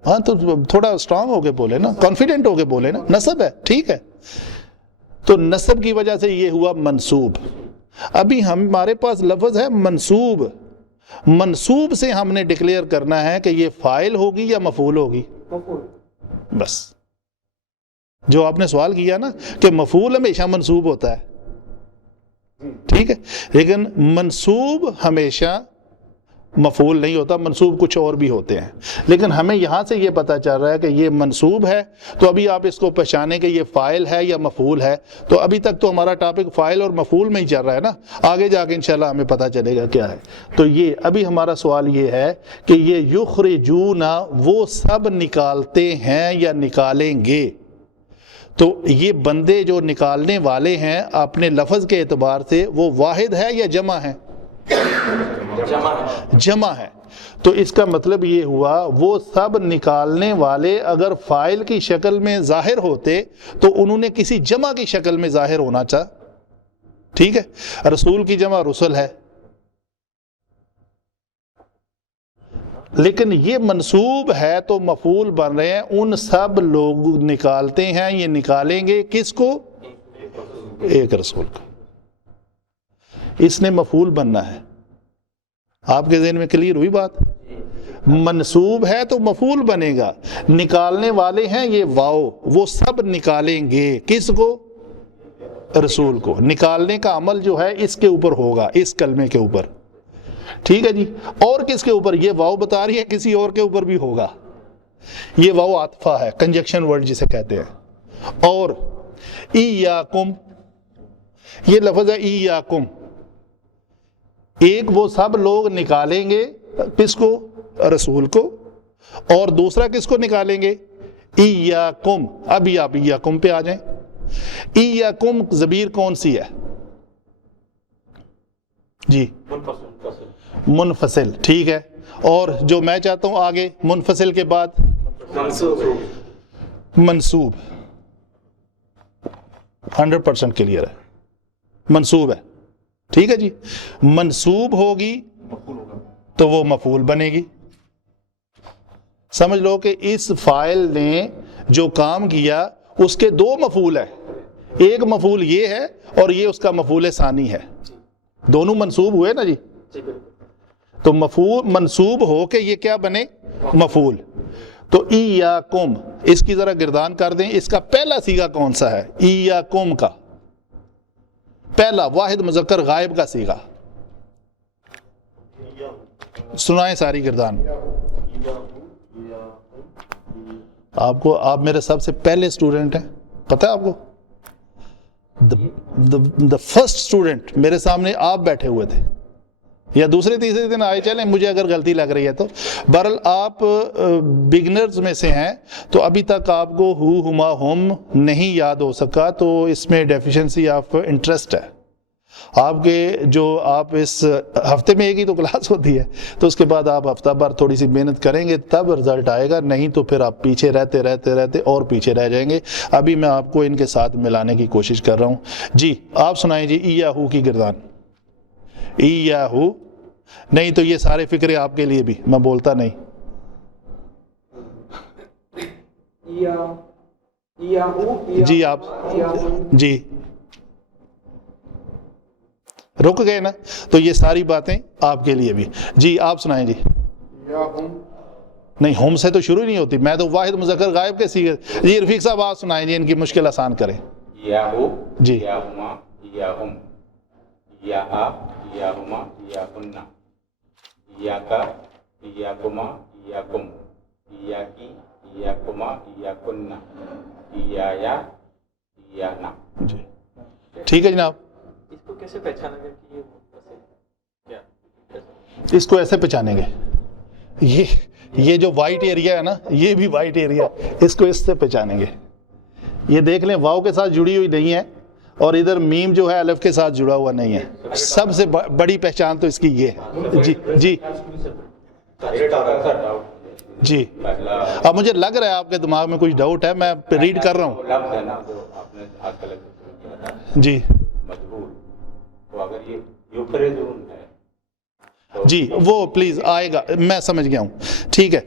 ہاں تو تھوڑا اسٹرانگ ہو کے بولے نا، کانفیڈنٹ ہو کے بولے نا. نصب ہے، ٹھیک ہے. تو نصب کی وجہ سے یہ ہوا منصوب. ابھی ہمارے پاس لفظ ہے منصوب. منصوب سے ہم نے ڈکلیئر کرنا ہے کہ یہ فاعل ہوگی یا مفعول ہوگی. بس جو آپ نے سوال کیا نا کہ مفعول ہمیشہ منصوب ہوتا ہے، ٹھیک ہے، لیکن منصوب ہمیشہ مفعول نہیں ہوتا. منصوب کچھ اور بھی ہوتے ہیں، لیکن ہمیں یہاں سے یہ پتہ چل رہا ہے کہ یہ منصوب ہے. تو ابھی آپ اس کو پہچانیں کہ یہ فاعل ہے یا مفعول ہے. تو ابھی تک تو ہمارا ٹاپک فاعل اور مفعول میں ہی چل رہا ہے نا، آگے جا کے انشاءاللہ ہمیں پتہ چلے گا کیا ہے. تو یہ ابھی ہمارا سوال یہ ہے کہ یہ یخرجون وہ سب نکالتے ہیں یا نکالیں گے. تو یہ بندے جو نکالنے والے ہیں اپنے لفظ کے اعتبار سے وہ واحد ہے یا جمع ہے؟ جمع ہے. تو اس کا مطلب یہ ہوا وہ سب نکالنے والے اگر فاعل کی شکل میں ظاہر ہوتے تو انہوں نے کسی جمع کی شکل میں ظاہر ہونا چاہا. ٹھیک ہے. رسول کی جمع رسل ہے، لیکن یہ منصوب ہے تو مفعول بن رہے ہیں. ان سب لوگ نکالتے ہیں، یہ نکالیں گے کس کو؟ ایک رسول کو. اس نے مفعول بننا ہے. آپ کے ذہن میں کلیئر ہوئی بات؟ منصوب ہے تو مفعول بنے گا. نکالنے والے ہیں یہ واو، وہ سب نکالیں گے کس کو؟ رسول کو. نکالنے کا عمل جو ہے اس کے اوپر ہوگا، اس کلمے کے اوپر. ٹھیک ہے جی. اور کس کے اوپر؟ یہ واو بتا رہی ہے کسی اور کے اوپر بھی ہوگا. یہ واو عاطفہ ہے، کنجکشن ورڈ جسے کہتے ہیں. اور ایاکم، یہ لفظ ہے ایاکم. ایک وہ سب لوگ نکالیں گے کس کو؟ رسول کو. اور دوسرا کس کو نکالیں گے؟ ایاکم. ابھی آپ ایاکم پہ آ جائیں. ایاکم ضمیر کون سی ہے؟ جی منفصل. ٹھیک ہے. اور جو میں چاہتا ہوں آگے منفصل کے بعد منصوب. 100% کلیئر ہے، منصوب ہے. ٹھیک ہے جی. منصوب ہوگی تو وہ مفعول بنے گی. سمجھ لو کہ اس فاعل نے جو کام کیا اس کے دو مفعول ہیں. ایک مفعول یہ ہے اور یہ اس کا مفعول ثانی ہے. دونوں منصوب ہوئے نا جی. تو مفعول منصوب ہو کے یہ کیا بنے؟ مفعول. تو ایاکم اس کی ذرا گردان کر دیں. اس کا پہلا صیغہ کون سا ہے؟ ایاکم کا پہلا واحد مذکر غائب کا صیغہ. سنائیں ساری گردان. آپ کو، آپ میرے سب سے پہلے اسٹوڈنٹ ہیں، پتہ ہے آپ کو؟ دا فرسٹ اسٹوڈنٹ میرے سامنے آپ بیٹھے ہوئے تھے، یا دوسرے تیسرے دن آئے، چلیں مجھے اگر غلطی لگ رہی ہے تو. بہرحال آپ بگنرز میں سے ہیں تو ابھی تک آپ کو ہو ہما ہم نہیں یاد ہو سکا، تو اس میں ڈیفیشنسی آف انٹرسٹ ہے آپ کے. جو آپ اس ہفتے میں ایک ہی تو کلاس ہوتی ہے، تو اس کے بعد آپ ہفتہ بھر تھوڑی سی محنت کریں گے تب رزلٹ آئے گا، نہیں تو پھر آپ پیچھے رہتے رہتے رہتے اور پیچھے رہ جائیں گے. ابھی میں آپ کو ان کے ساتھ ملانے کی کوشش کر رہا ہوں. جی آپ سنائیں جی ایاہو کی گردان. ایاہو نہیں تو یہ سارے فکرے آپ کے لیے بھی، میں بولتا نہیں. جی آپ جی رک گئے نا، تو یہ ساری باتیں آپ کے لیے بھی. جی آپ سنائیں جی. نہیں ہم سے تو شروع ہی نہیں ہوتی, میں تو واحد مذکر غائب کے سیغے. جی رفیق صاحب آپ سنائیں جی, ان کی مشکل آسان کریں. یاہو جی یاہما یاہم یاہا یاہما یاہنہ یاکا یاکما یاکم یاکی یاکما یاکنہ یایا یانا. جی ٹھیک ہے جناب. اس کو کیسے پہچانا گیا کہ یہ کیا؟ اس کو ایسے پہچانیں گے, یہ جو وائٹ ایریا ہے نا, یہ بھی وائٹ ایریا, اس کو اس سے پہچانیں گے. یہ دیکھ لیں واو کے ساتھ جڑی ہوئی نہیں ہے, اور ادھر میم جو ہے الف کے ساتھ جڑا ہوا نہیں ہے. سب سے بڑی پہچان تو اس کی یہ ہے. جی جی جی اب مجھے لگ رہا ہے آپ کے دماغ میں کچھ ڈاؤٹ ہے, میں ریڈ کر رہا ہوں. لفظ ہے نا جو آپ نے آج کل جی مجبور, تو اگر یہ یخرجون ہے جی وہ پلیز آئے گا, میں سمجھ گیا ہوں. ٹھیک ہے,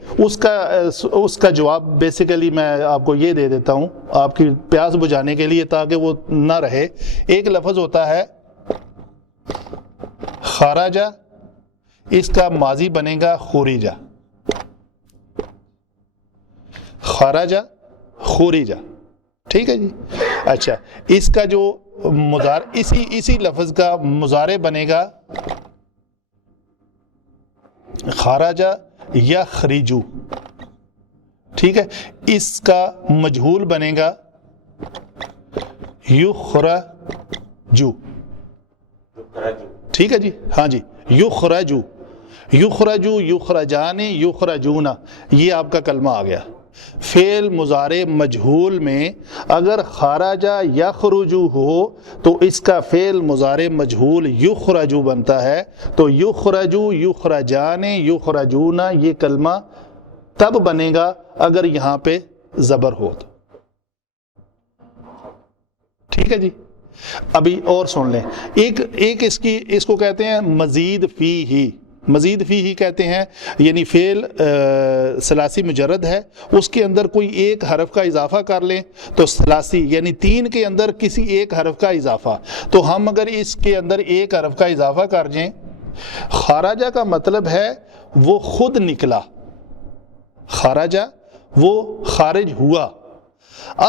اس کا جواب بیسیکلی میں آپ کو یہ دے دیتا ہوں آپ کی پیاس بجھانے کے لیے, تاکہ وہ نہ رہے. ایک لفظ ہوتا ہے خراجہ, اس کا ماضی بنے گا خوریجہ. خراجہ خوریجہ, ٹھیک ہے جی. اچھا, اس کا جو اسی لفظ کا مضارع بنے گا خراجہ یخرجو, ٹھیک ہے. اس کا مجہول بنے گا یخرجو, ٹھیک ہے جی. ہاں جی, یخرجو یخرجو یخرجان یخرجون, یہ آپ کا کلمہ آ گیا. فعل مضارع مجہول میں اگر خراجہ یخرجو ہو تو اس کا فعل مضارع مجہول یخرجو بنتا ہے. تو یخرجو یخرجان یخرجون یہ کلمہ تب بنے گا اگر یہاں پہ زبر ہو تو. ٹھیک ہے جی. ابھی اور سن لیں, ایک اس کو کہتے ہیں مزید فی ہی. مزید فی ہی کہتے ہیں, یعنی فعل ثلاثی مجرد ہے, اس کے اندر کوئی ایک حرف کا اضافہ کر لیں تو ثلاثی یعنی 3 کے اندر کسی ایک حرف کا اضافہ. تو ہم اگر اس کے اندر ایک حرف کا اضافہ کر دیں, خراجہ کا مطلب ہے وہ خود نکلا, خراجہ وہ خارج ہوا,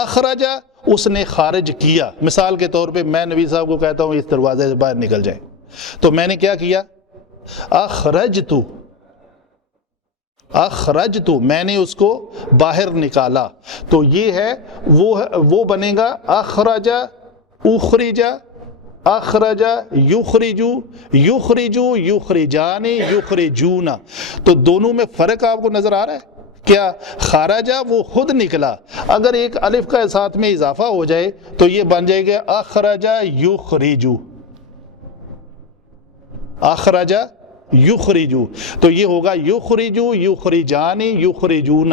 اخرجہ اس نے خارج کیا. مثال کے طور پہ میں نبی صاحب کو کہتا ہوں اس دروازے سے باہر نکل جائیں, تو میں نے کیا کیا, اخرجتو, میں نے اس کو باہر نکالا. تو یہ ہے وہ بنے گا اخرجہ اخرجہ اخرجہ یخرجو یخرجو یخرجان یخرجون. تو دونوں میں فرق آپ کو نظر آ رہا ہے کیا؟ خراجہ وہ خود نکلا, اگر ایک الف کا ساتھ میں اضافہ ہو جائے تو یہ بن جائے گا اخرجہ یخرجو, اخرجہ یخرجو. تو یہ ہوگا یخرجو یخرجان یخرجون,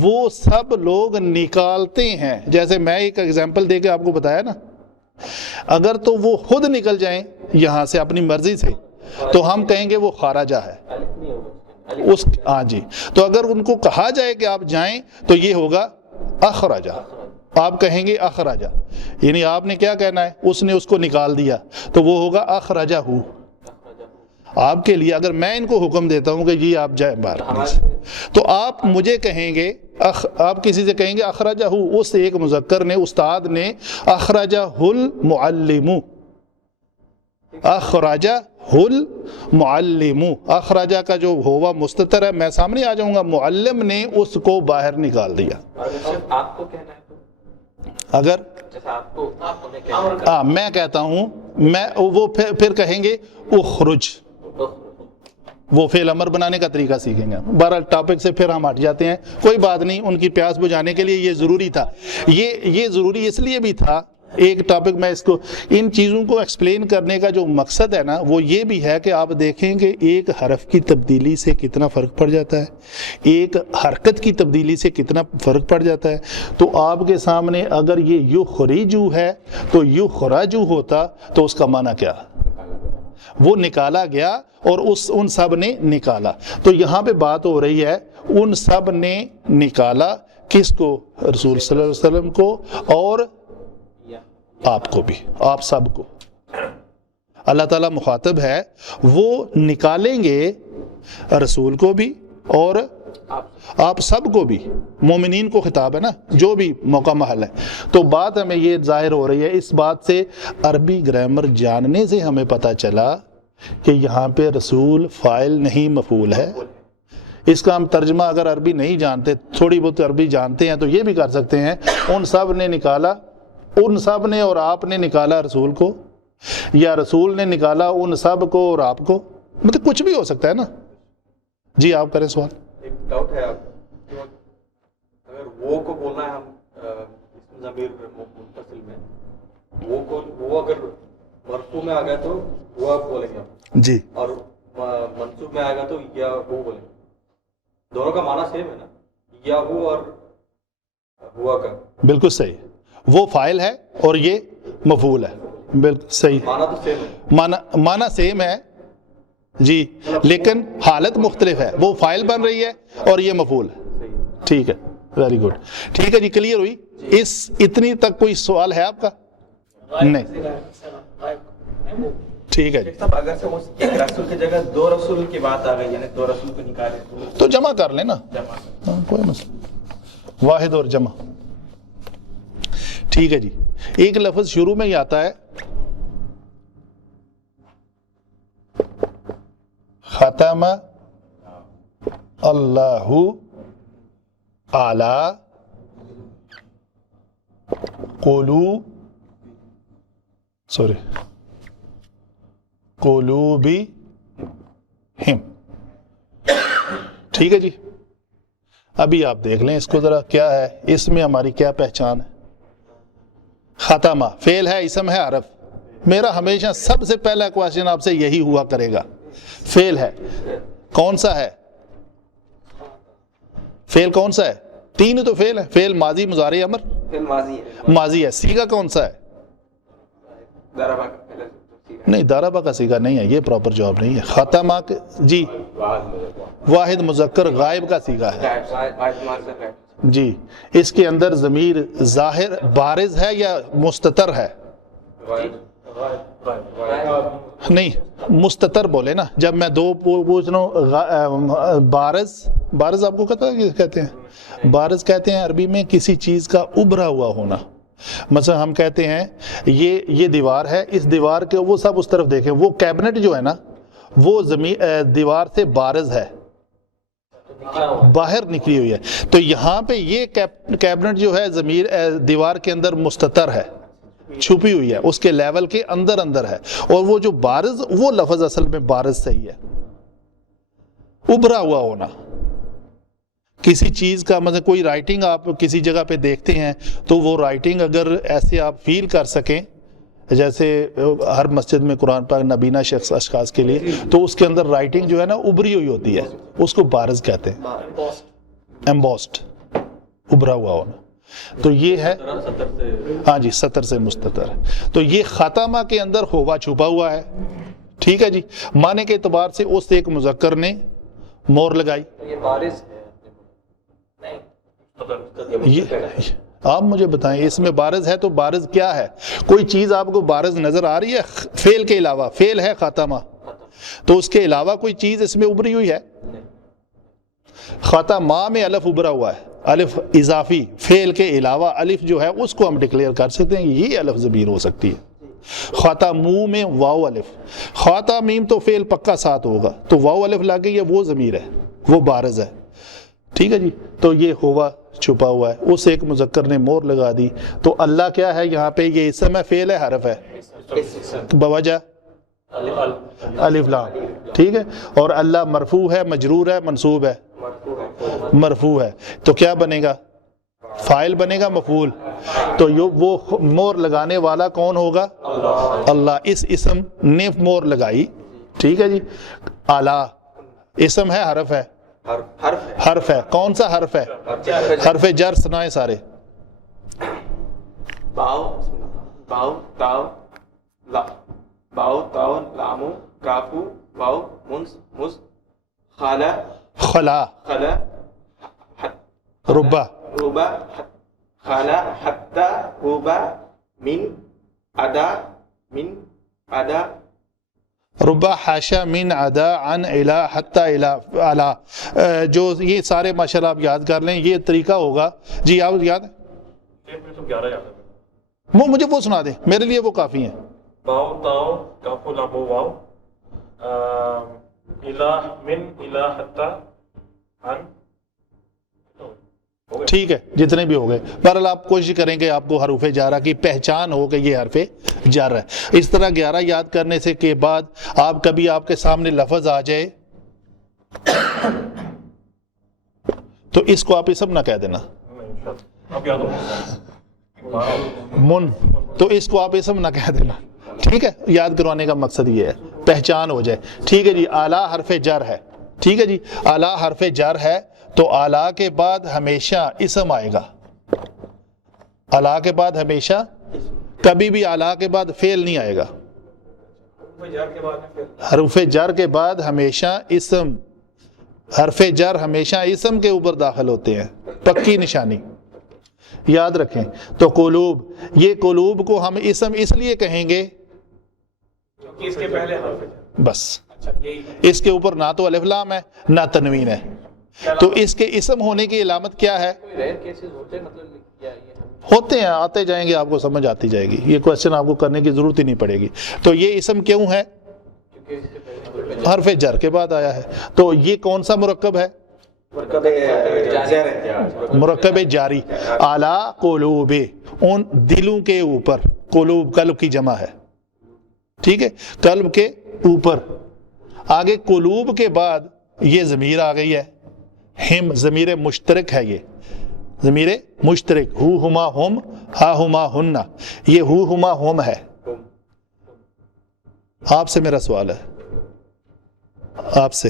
وہ سب لوگ نکالتے ہیں. جیسے میں ایک ایگزامپل دے کے آپ کو بتایا نا, اگر تو وہ خود نکل جائیں یہاں سے اپنی مرضی سے تو ہم کہیں گے وہ خارجہ ہے. ہاں جی, تو اگر ان کو کہا جائے کہ آپ جائیں تو یہ ہوگا اخرجہ, آپ کہیں گے اخرجہ, یعنی آپ نے کیا کہنا ہے, اس نے اس کو نکال دیا, تو وہ ہوگا اخرجہ ہو. آپ کے لیے اگر میں ان کو حکم دیتا ہوں کہ جی آپ جائیں باہر, تو آپ مجھے کہیں گے, آپ کسی سے کہیں گے اخرجہ ہو, اس ایک مذکر نے, استاد نے اخرجہ المعلم, اخرجہ المعلم, اخرجہ کا جو ہوا مستتر ہے, میں سامنے آ جاؤں گا, معلم نے اس کو باہر نکال دیا. آپ کو کہنا ہے اگر میں کہتا ہوں, وہ پھر کہیں گے اخرج, وہ فعل امر بنانے کا طریقہ سیکھیں گے. بہرحال ٹاپک سے پھر ہم ہٹ جاتے ہیں, کوئی بات نہیں, ان کی پیاس بجھانے کے لیے یہ ضروری تھا. یہ ضروری اس لیے بھی تھا, ایک ٹاپک میں اس کو, ان چیزوں کو ایکسپلین کرنے کا جو مقصد ہے نا, وہ یہ بھی ہے کہ آپ دیکھیں کہ ایک حرف کی تبدیلی سے کتنا فرق پڑ جاتا ہے, ایک حرکت کی تبدیلی سے کتنا فرق پڑ جاتا ہے. تو آپ کے سامنے اگر یہ یخرجو ہے تو یخرجو ہوتا تو اس کا معنی کیا, وہ نکالا گیا اور ان سب نے نکالا. تو یہاں پہ بات ہو رہی ہے ان سب نے نکالا, کس کو؟ رسول صلی اللہ علیہ وسلم کو اور آپ کو بھی, آپ سب کو. اللہ تعالیٰ مخاطب ہے, وہ نکالیں گے رسول کو بھی اور آپ سب کو بھی، مومنین کو خطاب ہے نا، جو بھی موقع محل ہے. تو بات ہمیں یہ ظاہر ہو رہی ہے، اس بات سے عربی گرامر جاننے سے ہمیں پتہ چلا کہ یہاں پہ رسول فاعل نہیں مفعول ہے. اس کا ہم ترجمہ اگر عربی نہیں جانتے، تھوڑی بہت عربی جانتے ہیں تو یہ بھی کر سکتے ہیں، ان سب نے نکالا، ان سب نے اور آپ نے نکالا رسول کو، یا رسول نے نکالا ان سب کو اور آپ کو، مطلب کچھ بھی ہو سکتا ہے نا. جی آپ کریں سوال. ایک ڈاؤٹ ہے آپ کو، اگر وہ کو بولنا ہے ہم ضمیر متصل میں، وہ اگر مرفوع میں آ گیا تو وہ آپ بولیں گے ہم، جی اور منصوب میں آئے گا تو یا وہ بولیں گے. دونوں کا معنی سیم ہے نا، یا وہ اور ہوا کا. بالکل صحیح، وہ فاعل ہے اور یہ مفعول ہے، بالکل صحیح. معنی تو سیم ہے، معنی سیم ہے جی، لیکن حالت مختلف ہے، وہ فاعل بن رہی ہے اور یہ مفعول ہے. ٹھیک ہے، ویری گڈ. ٹھیک ہے جی، کلیئر ہوئی. اس اتنی تک کوئی سوال ہے آپ کا؟ نہیں. ٹھیک ہے جی. اگر سے ایک رسول کی جگہ دو رسول کی بات آ گئی، یعنی دو رسول کو نکالے تو جمع کر لینا، کوئی مسئلہ، واحد اور جمع. ٹھیک ہے جی. ایک لفظ شروع میں ہی آتا ہے ختم اللہ اعلی قلوبہم. ٹھیک ہے جی. ابھی آپ دیکھ لیں اس کو ذرا، کیا ہے اس میں ہماری کیا پہچان ہے. ختمہ فعل ہے، اسم ہے، حرف. میرا ہمیشہ سب سے پہلا کوشچن آپ سے یہی ہوا کرے گا، فعل ہے کون سا ہے؟ فعل کون سا ہے؟ تین تو فعل ہے، فعل ماضی، مضارع، امر. ماضی ہے. سیغہ کون سا ہے؟ نہیں، ضربہ کا سیغہ نہیں ہے، یہ پراپر جواب نہیں ہے. ختمہ جی واحد مذکر غائب کا سیغہ ہے جی. اس کے اندر ضمیر ظاہر بارز ہے یا مستتر ہے؟ نہیں، مستتر بولے نا. جب میں دو پوچھ رہا ہوں، بارز آپ کو کہتے ہیں؟ بارز کہتے ہیں عربی میں کسی چیز کا ابھرا ہوا ہونا. مثلا ہم کہتے ہیں یہ دیوار ہے، اس دیوار کے وہ سب اس طرف دیکھیں، وہ کیبنٹ جو ہے نا وہ دیوار سے بارز ہے، باہر نکلی ہوئی ہے. تو یہاں پہ یہ کیبنٹ جو ہے ضمیر دیوار کے اندر مستتر ہے، چھپی ہوئی ہے، اس کے لیول کے اندر ہے. اور وہ جو بارز، وہ لفظ اصل میں بارز صحیح ہے، ابھرا ہوا ہونا کسی چیز کا. مطلب کوئی رائٹنگ آپ کسی جگہ پہ دیکھتے ہیں تو وہ رائٹنگ اگر ایسے آپ فیل کر سکیں، جیسے ہر مسجد میں قرآن پاک نبینا شخص اشخاص کے لیے، تو اس کے اندر رائٹنگ جو ہے نا ابھری ہوئی ہوتی ہے، اس کو بارز کہتے ہیں، ایمبوسڈ، ابھرا ہوا ہونا. تو یہ ہے ہاں جی، سطر سے مستتر. تو یہ خاتمہ کے اندر ہوا چھپا ہوا ہے. ٹھیک ہے جی. معنی کے اعتبار سے اس ایک مذکر نے مور لگائی. آپ مجھے بتائیں اس میں بارز ہے تو بارز کیا ہے؟ کوئی چیز آپ کو بارز نظر آ رہی ہے فعل کے علاوہ؟ فعل ہے خاتمہ، تو اس کے علاوہ کوئی چیز اس میں ابھری ہوئی ہے؟ خاتمہ میں الف ابھرا ہوا ہے، الف اضافی. فعل کے علاوہ الف جو ہے اس کو ہم ڈکلیئر کر سکتے ہیں، یہ الف ضمیر ہو سکتی ہے. خاتمو میں واو الف، خاتمیم تو فعل پکا ساتھ ہوگا، تو واو الف لگ گئی ہے، وہ ضمیر ہے، وہ بارز ہے. ٹھیک ہے جی. تو یہ ہوا چھپا ہوا ہے، اس ایک مذکر نے مور لگا دی. تو اللہ کیا ہے یہاں پہ؟ یہ اسم ہے، فعل ہے، حرف ہے، بوجہ الف لام. ٹھیک ہے. اور اللہ مرفوع ہے، مجرور ہے، منصوب ہے؟ مرفوع ہے. تو کیا بنے گا؟ فاعل بنے گا، مفعول. تو وہ مور لگانے والا کون ہوگا؟ اللہ. اس اسم نے مور لگائی. ٹھیک ہے جی. اعلیٰ اسم ہے، حرف ہے؟ حرف ہے. کون سا حرف ہے؟ حرف جر. سنائیں سارے. باؤ تاؤ لامو کافو واو مس خلا ربا خلا حتی روبا من ادا ربا حاشا من عدا عن الا حتی الا اعلی، جو یہ سارے ماشاءاللہ آپ یاد کر لیں، یہ طریقہ ہوگا. جی آپ یاد ہے؟ تو 11 یاد ہے. وہ مجھے وہ سنا دیں، میرے لیے وہ کافی ہیں. باؤ تاؤ کافو لامو واؤ الہ من الہ حتی عن. ٹھیک ہے، جتنے بھی ہو گئے. بہرحال آپ کوشش کریں کہ آپ کو حروف جارہ کی پہچان ہو کہ یہ حرف جر ہے. اس طرح 11 یاد کرنے سے کے بعد آپ کبھی آپ کے سامنے لفظ آ جائے تو اس کو آپ اسم نہ کہہ دینا. اب یاد ہو من، تو اس کو آپ اسم نہ کہہ دینا. ٹھیک ہے، یاد کروانے کا مقصد یہ ہے پہچان ہو جائے. ٹھیک ہے جی. اعلیٰ حرف جر ہے. ٹھیک ہے جی. اعلیٰ حرف جر ہے تو اعلیٰ کے بعد ہمیشہ اسم آئے گا. اعلیٰ کے بعد ہمیشہ، کبھی بھی اعلیٰ کے بعد فعل نہیں آئے گا. حرف جر کے بعد ہمیشہ اسم، حرف جر ہمیشہ اسم کے اوپر داخل ہوتے ہیں، پکی نشانی یاد رکھیں. تو قلوب، یہ قلوب کو ہم اسم اس لیے کہیں گے اس کے پہلے حرف بس یہی اس کے اوپر نہ تو الف لام ہے نہ تنوین ہے، تو اس کے اسم ہونے کی علامت کیا ہے؟ ریئر کیسز ہوتے ہیں مطلب کیا یہ ہوتے ہیں، آتے جائیں گے، آپ کو سمجھ آتی جائے گی. یہ کوشچن آپ کو کرنے کی ضرورت ہی نہیں پڑے گی. تو یہ اسم کیوں ہے؟ کیونکہ اس کے پہلے حرف جر کے بعد آیا ہے. تو یہ کون سا مرکب ہے؟ مرکب جاری. اعلیٰ قلوب، ان دلوں کے اوپر. قلوب قلب کی جمع ہے. ٹھیک ہے، قلب کے اوپر. آگے قلوب کے بعد یہ ضمیر آ گئی ہے، ہم، ضمیر مشترک ہے. یہ ضمیر مشترک، ہو ہما ہم، ہا ہما ہن. یہ ہو ہما ہم ہے. آپ سے میرا سوال ہے، آپ سے،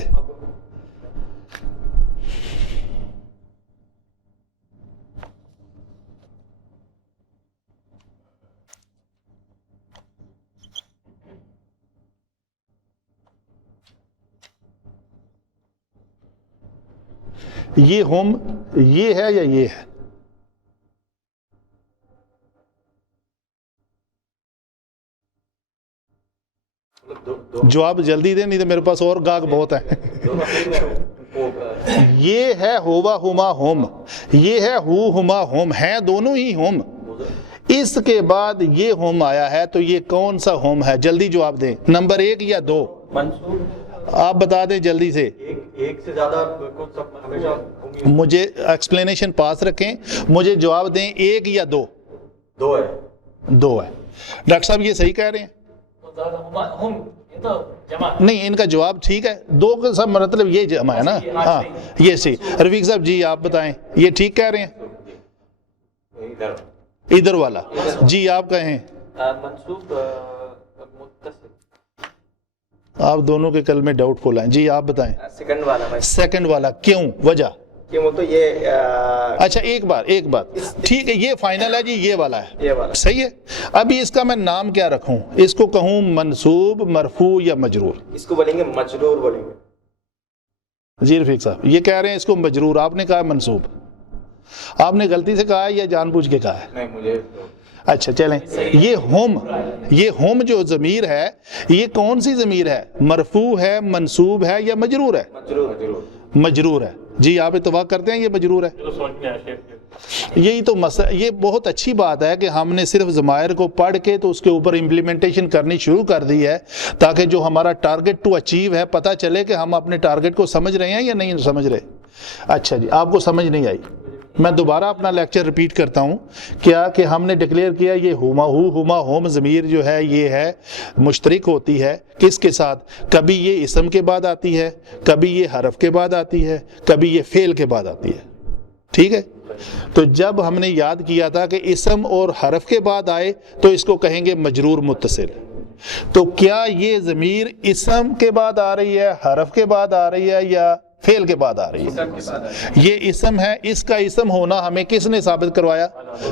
یہ ہم یہ ہے یا یہ ہے؟ جواب جلدی دیں، نہیں تو میرے پاس اور گاہک بہت ہیں. یہ ہے ہوا ہما ہوم، یہ ہے ہو ہما ہوم، ہیں دونوں ہی ہوم. اس کے بعد یہ ہوم آیا ہے تو یہ کون سا ہوم ہے؟ جلدی جواب دیں. نمبر 1 یا 2؟ آپ بتا دیں جلدی سے. ایک سے زیادہ کچھ ہمیشہ مجھے ایکسپلینیشن پاس رکھیں، مجھے جواب دیں 1 یا 2؟ 2 ہے. 2 ہے. ڈاکٹر صاحب یہ صحیح کہہ رہے ہیں؟ یہ تو جمع نہیں، ان کا جواب ٹھیک ہے. 2 کا سب مطلب یہ جمع ہے نا. ہاں یہ صحیح. رفیق صاحب جی آپ بتائیں، یہ ٹھیک کہہ رہے ہیں؟ ادھر والا جی آپ کہیں. منصوب متصل، آپ دونوں کے کل میں ڈاؤٹ فل ہیں. جی آپ بتائیں. سیکنڈ والا سیکنڈ والا کیوں؟ وجہ؟ کیوں تو یہ اچھا ایک بات ٹھیک ہے، یہ فائنل ہے جی، یہ والا ہے، یہ والا صحیح ہے. ابھی اس کا میں نام کیا رکھوں؟ اس کو کہوں منصوب، مرفوع یا مجرور؟ اس کو بولیں گے مجرور بولیں گے. جی رفیق صاحب یہ کہہ رہے ہیں اس کو مجرور، آپ نے کہا منصوب. آپ نے غلطی سے کہا ہے یا جان بوجھ کے کہا ہے؟ نہیں مجھے اچھا چلیں. یہ ہم جو ضمیر ہے یہ کون سی ضمیر ہے؟ مرفوع ہے، منصوب ہے یا مجرور ہے؟ مجرور ہے. جی آپ اتفاق کرتے ہیں یہ مجرور ہے؟ یہی تو مسئلہ، یہ بہت اچھی بات ہے کہ ہم نے صرف ضمائر کو پڑھ کے تو اس کے اوپر امپلیمنٹیشن کرنی شروع کر دی ہے، تاکہ جو ہمارا ٹارگٹ ٹو اچیو ہے پتہ چلے کہ ہم اپنے ٹارگٹ کو سمجھ رہے ہیں یا نہیں سمجھ رہے. اچھا جی آپ کو سمجھ نہیں آئی، میں دوبارہ اپنا لیکچر ریپیٹ کرتا ہوں. کیا کہ ہم نے ڈکلیئر کیا یہ ہما ہوم ضمیر جو ہے یہ ہے مشترک ہوتی ہے کس کے ساتھ؟ کبھی یہ اسم کے بعد آتی ہے، کبھی یہ حرف کے بعد آتی ہے، کبھی یہ فعل کے بعد آتی ہے. ٹھیک ہے، تو جب ہم نے یاد کیا تھا کہ اسم اور حرف کے بعد آئے تو اس کو کہیں گے مجرور متصل. تو کیا یہ ضمیر اسم کے بعد آ رہی ہے، حرف کے بعد آ رہی ہے یا فعل کے بعد آ رہی ہے؟ یہ اسم ہے. اس کا اسم ہونا ہمیں کس نے ثابت کروایا؟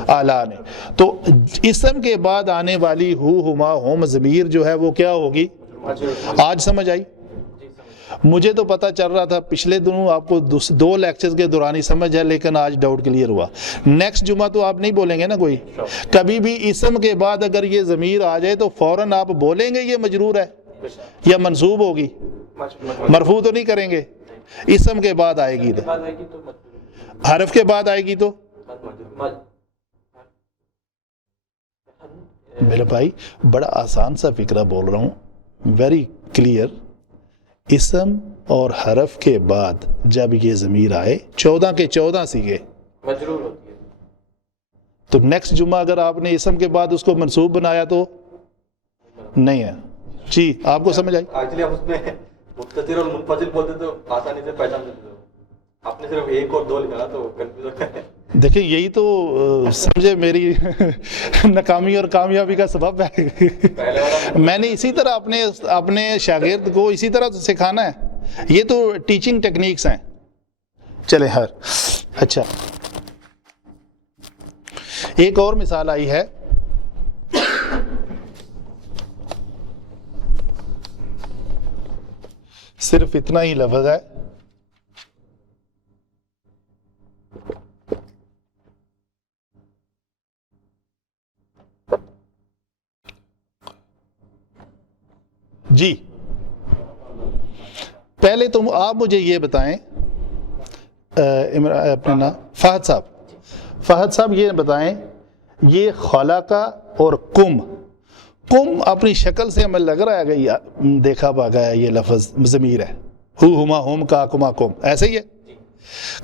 اعلیٰ نے. تو اسم کے بعد آنے والی ہما ہوم ضمیر جو ہے وہ کیا ہوگی؟ آج سمجھ آئی؟ مجھے تو پتہ چل رہا تھا پچھلے دنوں آپ کو 2 لیکچرز کے دوران ہی سمجھ ہے، لیکن آج ڈاؤٹ کلیئر ہوا. نیکسٹ جمعہ تو آپ نہیں بولیں گے نا کوئی؟ کبھی بھی اسم کے بعد اگر یہ ضمیر آ جائے تو فوراً آپ بولیں گے یہ مجرور ہے؟ یا منصوب ہوگی؟ مرفوع تو نہیں کریں گے. اسم کے بعد آئے گی تو, بعد آئے گی تو حرف کے بعد آئے گی تو میرے بھائی بڑا آسان سا فکرہ بول رہا ہوں, ویری کلیئر. اسم اور حرف کے بعد جب یہ ضمیر آئے 14 کے 14 سیغے مجرور ہوتی ہے. تو نیکسٹ جمعہ اگر آپ نے اسم کے بعد اس کو منصوب بنایا تو نہیں ہے. جی آپ کو سمجھ آئی؟ ایکچولی ہم اس میں متصل اور منفصل بولتے تو آسانی سے پہچان لیتے تھے. آپ نے صرف 1 اور 2 لکھا تو کنفیوز ہو گئے. دیکھیں یہی تو سمجھے میری ناکامی اور کامیابی کا سبب ہے. میں نے اسی طرح اپنے شاگرد کو اسی طرح سکھانا ہے. یہ تو ٹیچنگ ٹیکنیکس ہیں. چلیں ہر اچھا ایک اور مثال آئی ہے. صرف اتنا ہی لفظ ہے. جی پہلے تو آپ مجھے یہ بتائیں اپنا نام فہد صاحب یہ بتائیں یہ خلقہ اور کم اپنی شکل سے ہمیں لگ رہا ہے کہ دیکھا پاگا ہے یہ لفظ ضمیر ہے. ہما ہم کا کما کم ایسے ہی ہے.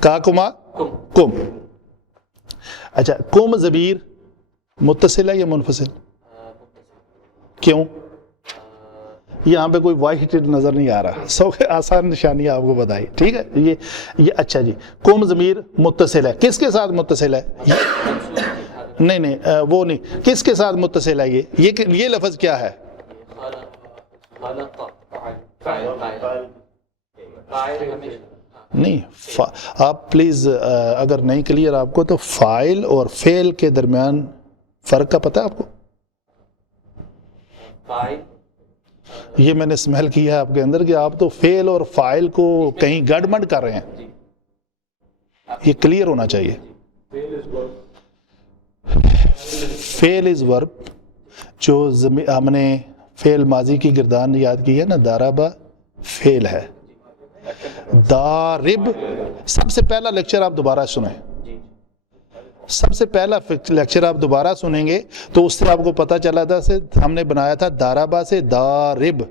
کا کما کم. اچھا کم ضمیر متصل ہے یا منفصل؟ کیوں؟ یہاں پہ کوئی واحد نظر نہیں آ رہا. سو آسان نشانی آپ کو بتائی. ٹھیک ہے یہ اچھا جی کم ضمیر متصل ہے. کس کے ساتھ متصل ہے؟ نہیں وہ نہیں. کس کے ساتھ متصل ہے؟ یہ لفظ کیا ہے؟ نہیں آپ پلیز اگر نہیں کلیئر آپ کو تو فاعل اور فعل کے درمیان فرق کا پتہ ہے آپ کو؟ یہ میں نے اسمیل کیا ہے آپ کے اندر کہ آپ تو فعل اور فاعل کو کہیں گڑبڑ کر رہے ہیں. یہ کلیئر ہونا چاہیے. فعل از ورب جو ہم نے فعل ماضی کی گردان یاد کی ہے نا, داربا فعل ہے. دارب سب سے پہلا لیکچر آپ دوبارہ سنیں. سب سے پہلا لیکچر آپ دوبارہ سنیں گے تو اس سے آپ کو پتہ چلا تھا سے ہم نے بنایا تھا داربا سے دارب.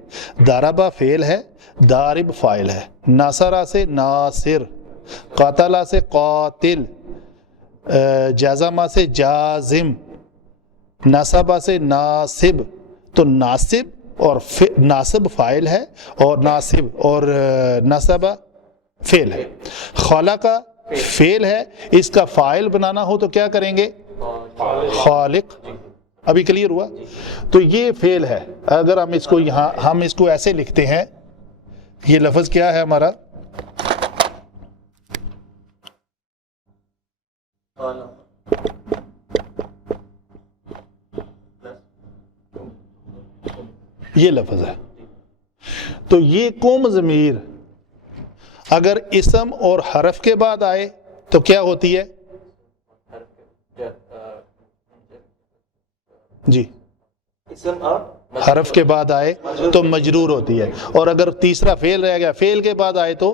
داربا فعل ہے, دارب فاعل ہے. ناصرہ سے ناصر, قاتلہ سے قاتل, جازمہ سے جازم, نصبہ سے ناصب. تو ناصب اور ناصب فاعل ہے اور ناصب اور نصبہ فعل ہے. خلقہ فعل ہے, اس کا فاعل بنانا ہو تو کیا کریں گے؟ خالق. ابھی کلیئر ہوا؟ تو یہ فعل ہے. اگر ہم اس کو یہاں ہم اس کو ایسے لکھتے ہیں, یہ لفظ کیا ہے ہمارا؟ یہ لفظ ہے. تو یہ قوم ضمیر اگر اسم اور حرف کے بعد آئے تو کیا ہوتی ہے؟ جی حرف کے بعد آئے تو مجرور ہوتی ہے. اور اگر تیسرا فعل رہ گیا, فعل کے بعد آئے تو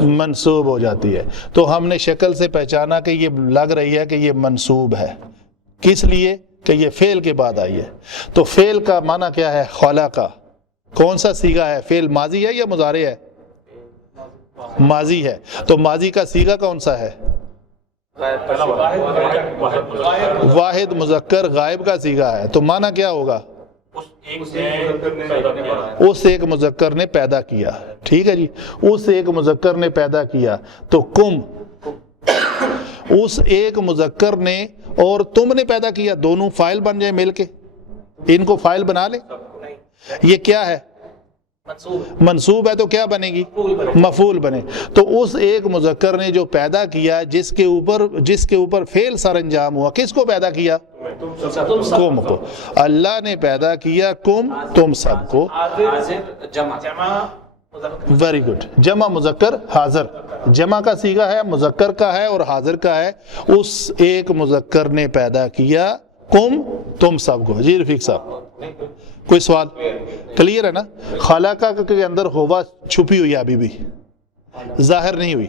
منصوب ہو جاتی ہے. تو ہم نے شکل سے پہچانا کہ یہ لگ رہی ہے کہ یہ منصوب ہے. کس لیے؟ کہ یہ فعل کے بعد آئی ہے. تو فعل کا معنی کیا ہے؟ خلقہ. کون سا صیغہ ہے؟ فعل ماضی ہے یا مضارع ہے؟ ماضی ہے. تو ماضی کا صیغہ کون سا ہے؟ واحد مذکر غائب کا صیغہ ہے. تو معنی کیا ہوگا؟ اس ایک مذکر نے پیدا کیا. ٹھیک ہے جی, اس ایک مذکر نے پیدا کیا. تو کم اس ایک مذکر نے اور تم نے پیدا کیا, دونوں فاعل بن جائیں مل کے. ان کو فاعل بنا لیں. یہ کیا ہے؟ منصوب ہے. تو کیا بنے گی؟ مفعول بنے. تو اس ایک مذکر نے جو پیدا کیا, جس کے اوپر فعل سر انجام ہوا, کس کو پیدا کیا؟ کم کو. اللہ نے پیدا کیا کم, تم سب کو. Very good. جمع مذکر حاضر. جمع کا صیغہ ہے, مذکر کا ہے اور حاضر کا ہے. اس ایک مذکر نے پیدا کیا کم تم سب کو. جی رفیق صاحب کوئی سوال؟ کلیئر ہے نا؟ خالقہ کے اندر ہوا چھپی ہوئی ہے ابھی بھی, ظاہر نہیں ہوئی.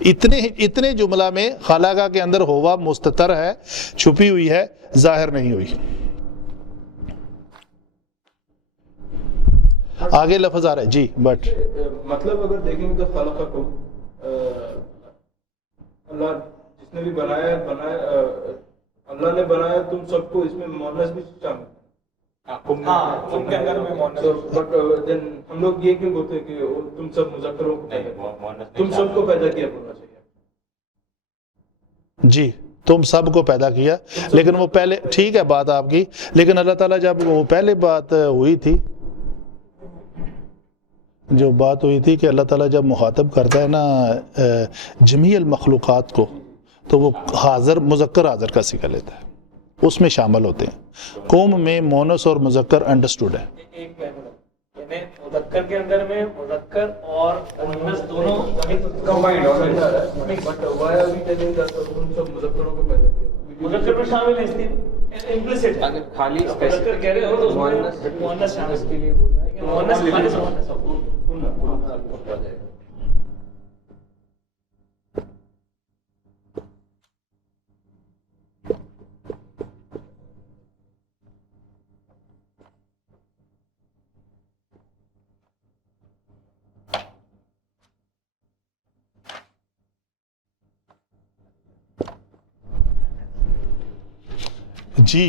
اتنے جملہ میں خالقہ کے اندر ہوا مستتر ہے, چھپی ہوئی ہے, ظاہر نہیں ہوئی. آگے لفظ آ رہا ہے جی. بٹ مطلب اگر دیکھیں گے تو خلقکم اللہ جس نے بھی بنایا اللہ نے بنایا تم سب کو, اس میں مؤنث بھی شامل ہے. ہاں ان کے اندر میں مؤنث. بٹ دین ہم لوگ یہ کیوں بولتے ہیں کہ تم سب مذکروں کو پیدا کیا, تم سب کو پیدا کیا بولنا چاہیے. جی تم سب کو پیدا کیا, لیکن وہ پہلے ٹھیک ہے بات آپ کی, لیکن اللہ تعالیٰ جب وہ پہلے بات ہوئی تھی, جو بات ہوئی تھی کہ اللہ تعالیٰ جب مخاطب کرتا ہے نا جمیع المخلوقات کو, تو وہ حاضر مذکر حاضر کا صیغہ لیتا ہے, اس میں شامل ہوتے ہیں. قوم میں مونس اور مذکر انڈرسٹوڈ ہے. ایک یعنی مذکر کے اندر میں مذکر اور مؤنث دونوں combined but why are we telling that تم سب مذکروں کو پیدا کیا. مذکر میں شامل ہے, اس کی امپلیسٹ اگر خالی مذکر کہہ رہے ہو تو اس میں مؤنث شامل ہے. کے لیے بولا ہے کہ مؤنث خالص مؤنث جی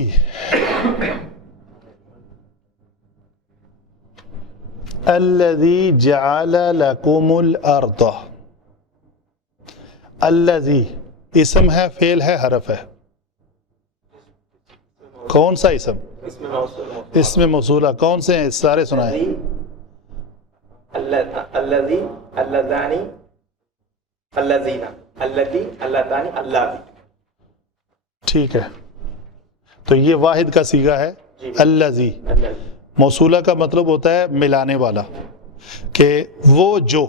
الذی جعل لکم الارض. الذی اسم ہے, فعل ہے, حرف ہے. کون سا اسم؟ اسم موصولہ. کون سے ہیں سارے سنائیں؟ الذی, اللذانی, اللذین, اللتی, اللتانی, اللہ. ٹھیک ہے, تو یہ واحد کا صیغہ ہے الذی. موصولہ کا مطلب ہوتا ہے ملانے والا, کہ وہ جو,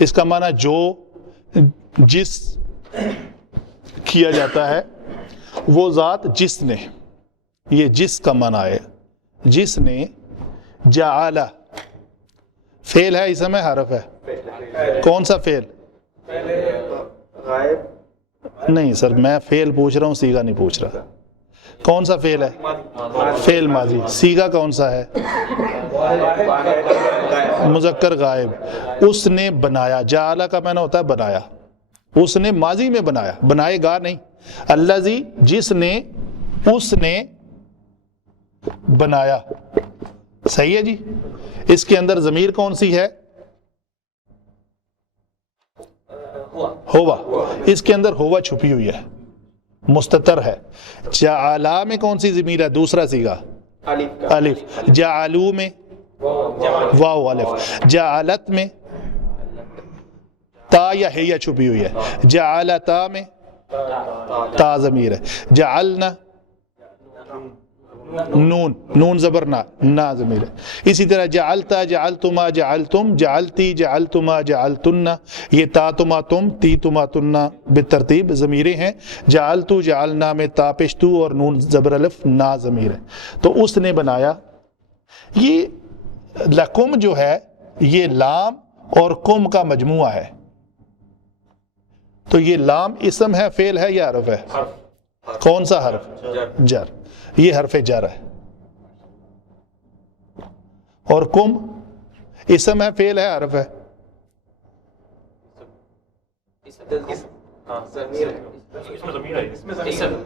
اس کا معنی جو جس کیا جاتا ہے, وہ ذات جس نے, یہ جس کا معنی ہے, جس نے. جعل فعل ہے, اسم ہے, حرف ہے. کون سا فعل؟ غائب نہیں سر, میں فعل پوچھ رہا ہوں, صیغہ نہیں پوچھ رہا. کون سا فعل ہے؟ فعل ماضی. صیغہ کون سا ہے؟ مذکر غائب. اس نے بنایا. جعل کا معنی ہوتا ہے بنایا. اس نے ماضی میں بنایا, بنائے گا نہیں. الذی جس نے, اس نے بنایا. صحیح ہے جی. اس کے اندر ضمیر کون سی ہے؟ ہوا. اس کے اندر ہوا چھپی ہوئی ہے, مستتر ہے. جعلا میں کون سی ضمیر ہے؟ دوسرا صیغہ الف. جعلو میں واو الف. جعلت میں تا یا ہے چھپی ہوئی ہے. جعلتا میں تا ضمیر ہے. جعلنا نون زبر نا ضمیر ہے. اسی طرح جعلتا, جعلتما, جعلتم, جعلتی, جعلتما, جعلتن, یہ تا تما تم, تی تما تننا بالترتیب ضمیریں ہیں. جعلتو, جعلنا میں تا پشتو اور نون زبر الف نا ضمیر ہے. تو اس نے بنایا. یہ لکم جو ہے یہ لام اور کم کا مجموعہ ہے. تو یہ لام اسم ہے, فعل ہے یا حرف ہے؟ کون سا حرف؟ جر. یہ حرف جر ہے. اور کم اسم ہے, فعل ہے, حرف ہے؟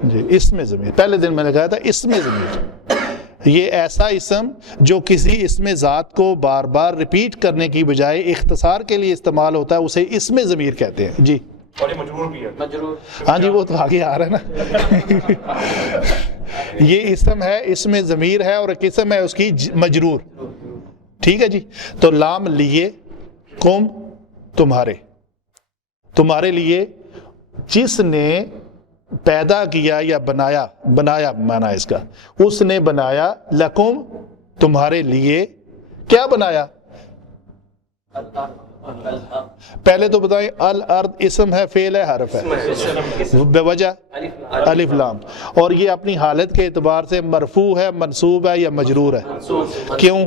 جی اس میں ضمیر. پہلے دن میں نے کہا تھا اس میں ضمیر. یہ ایسا اسم جو کسی اسم ذات کو بار بار ریپیٹ کرنے کی بجائے اختصار کے لیے استعمال ہوتا ہے, اسے اسم ضمیر کہتے ہیں. جی اور یہ مجرور بھی ہے. ہاں جی, وہ تو آگے آ رہا ہے نا. یہ اسم ہے, اسم ضمیر ہے, اور ایک اسم ہے اس کی مجرور. ٹھیک ہے جی. تو لام لیے, کم تمہارے, تمہارے لیے, جس نے پیدا کیا یا بنایا, بنایا معنی اس کا, اس نے بنایا. لکم تمہارے لیے, کیا بنایا؟ پہلے تو بتائیں ال ارض اسم ہے فعل ہے حرف ہے بوجہ الف لام, اور یہ اپنی حالت کے اعتبار سے مرفوع ہے منصوب ہے یا مجرور ہے؟ کیوں؟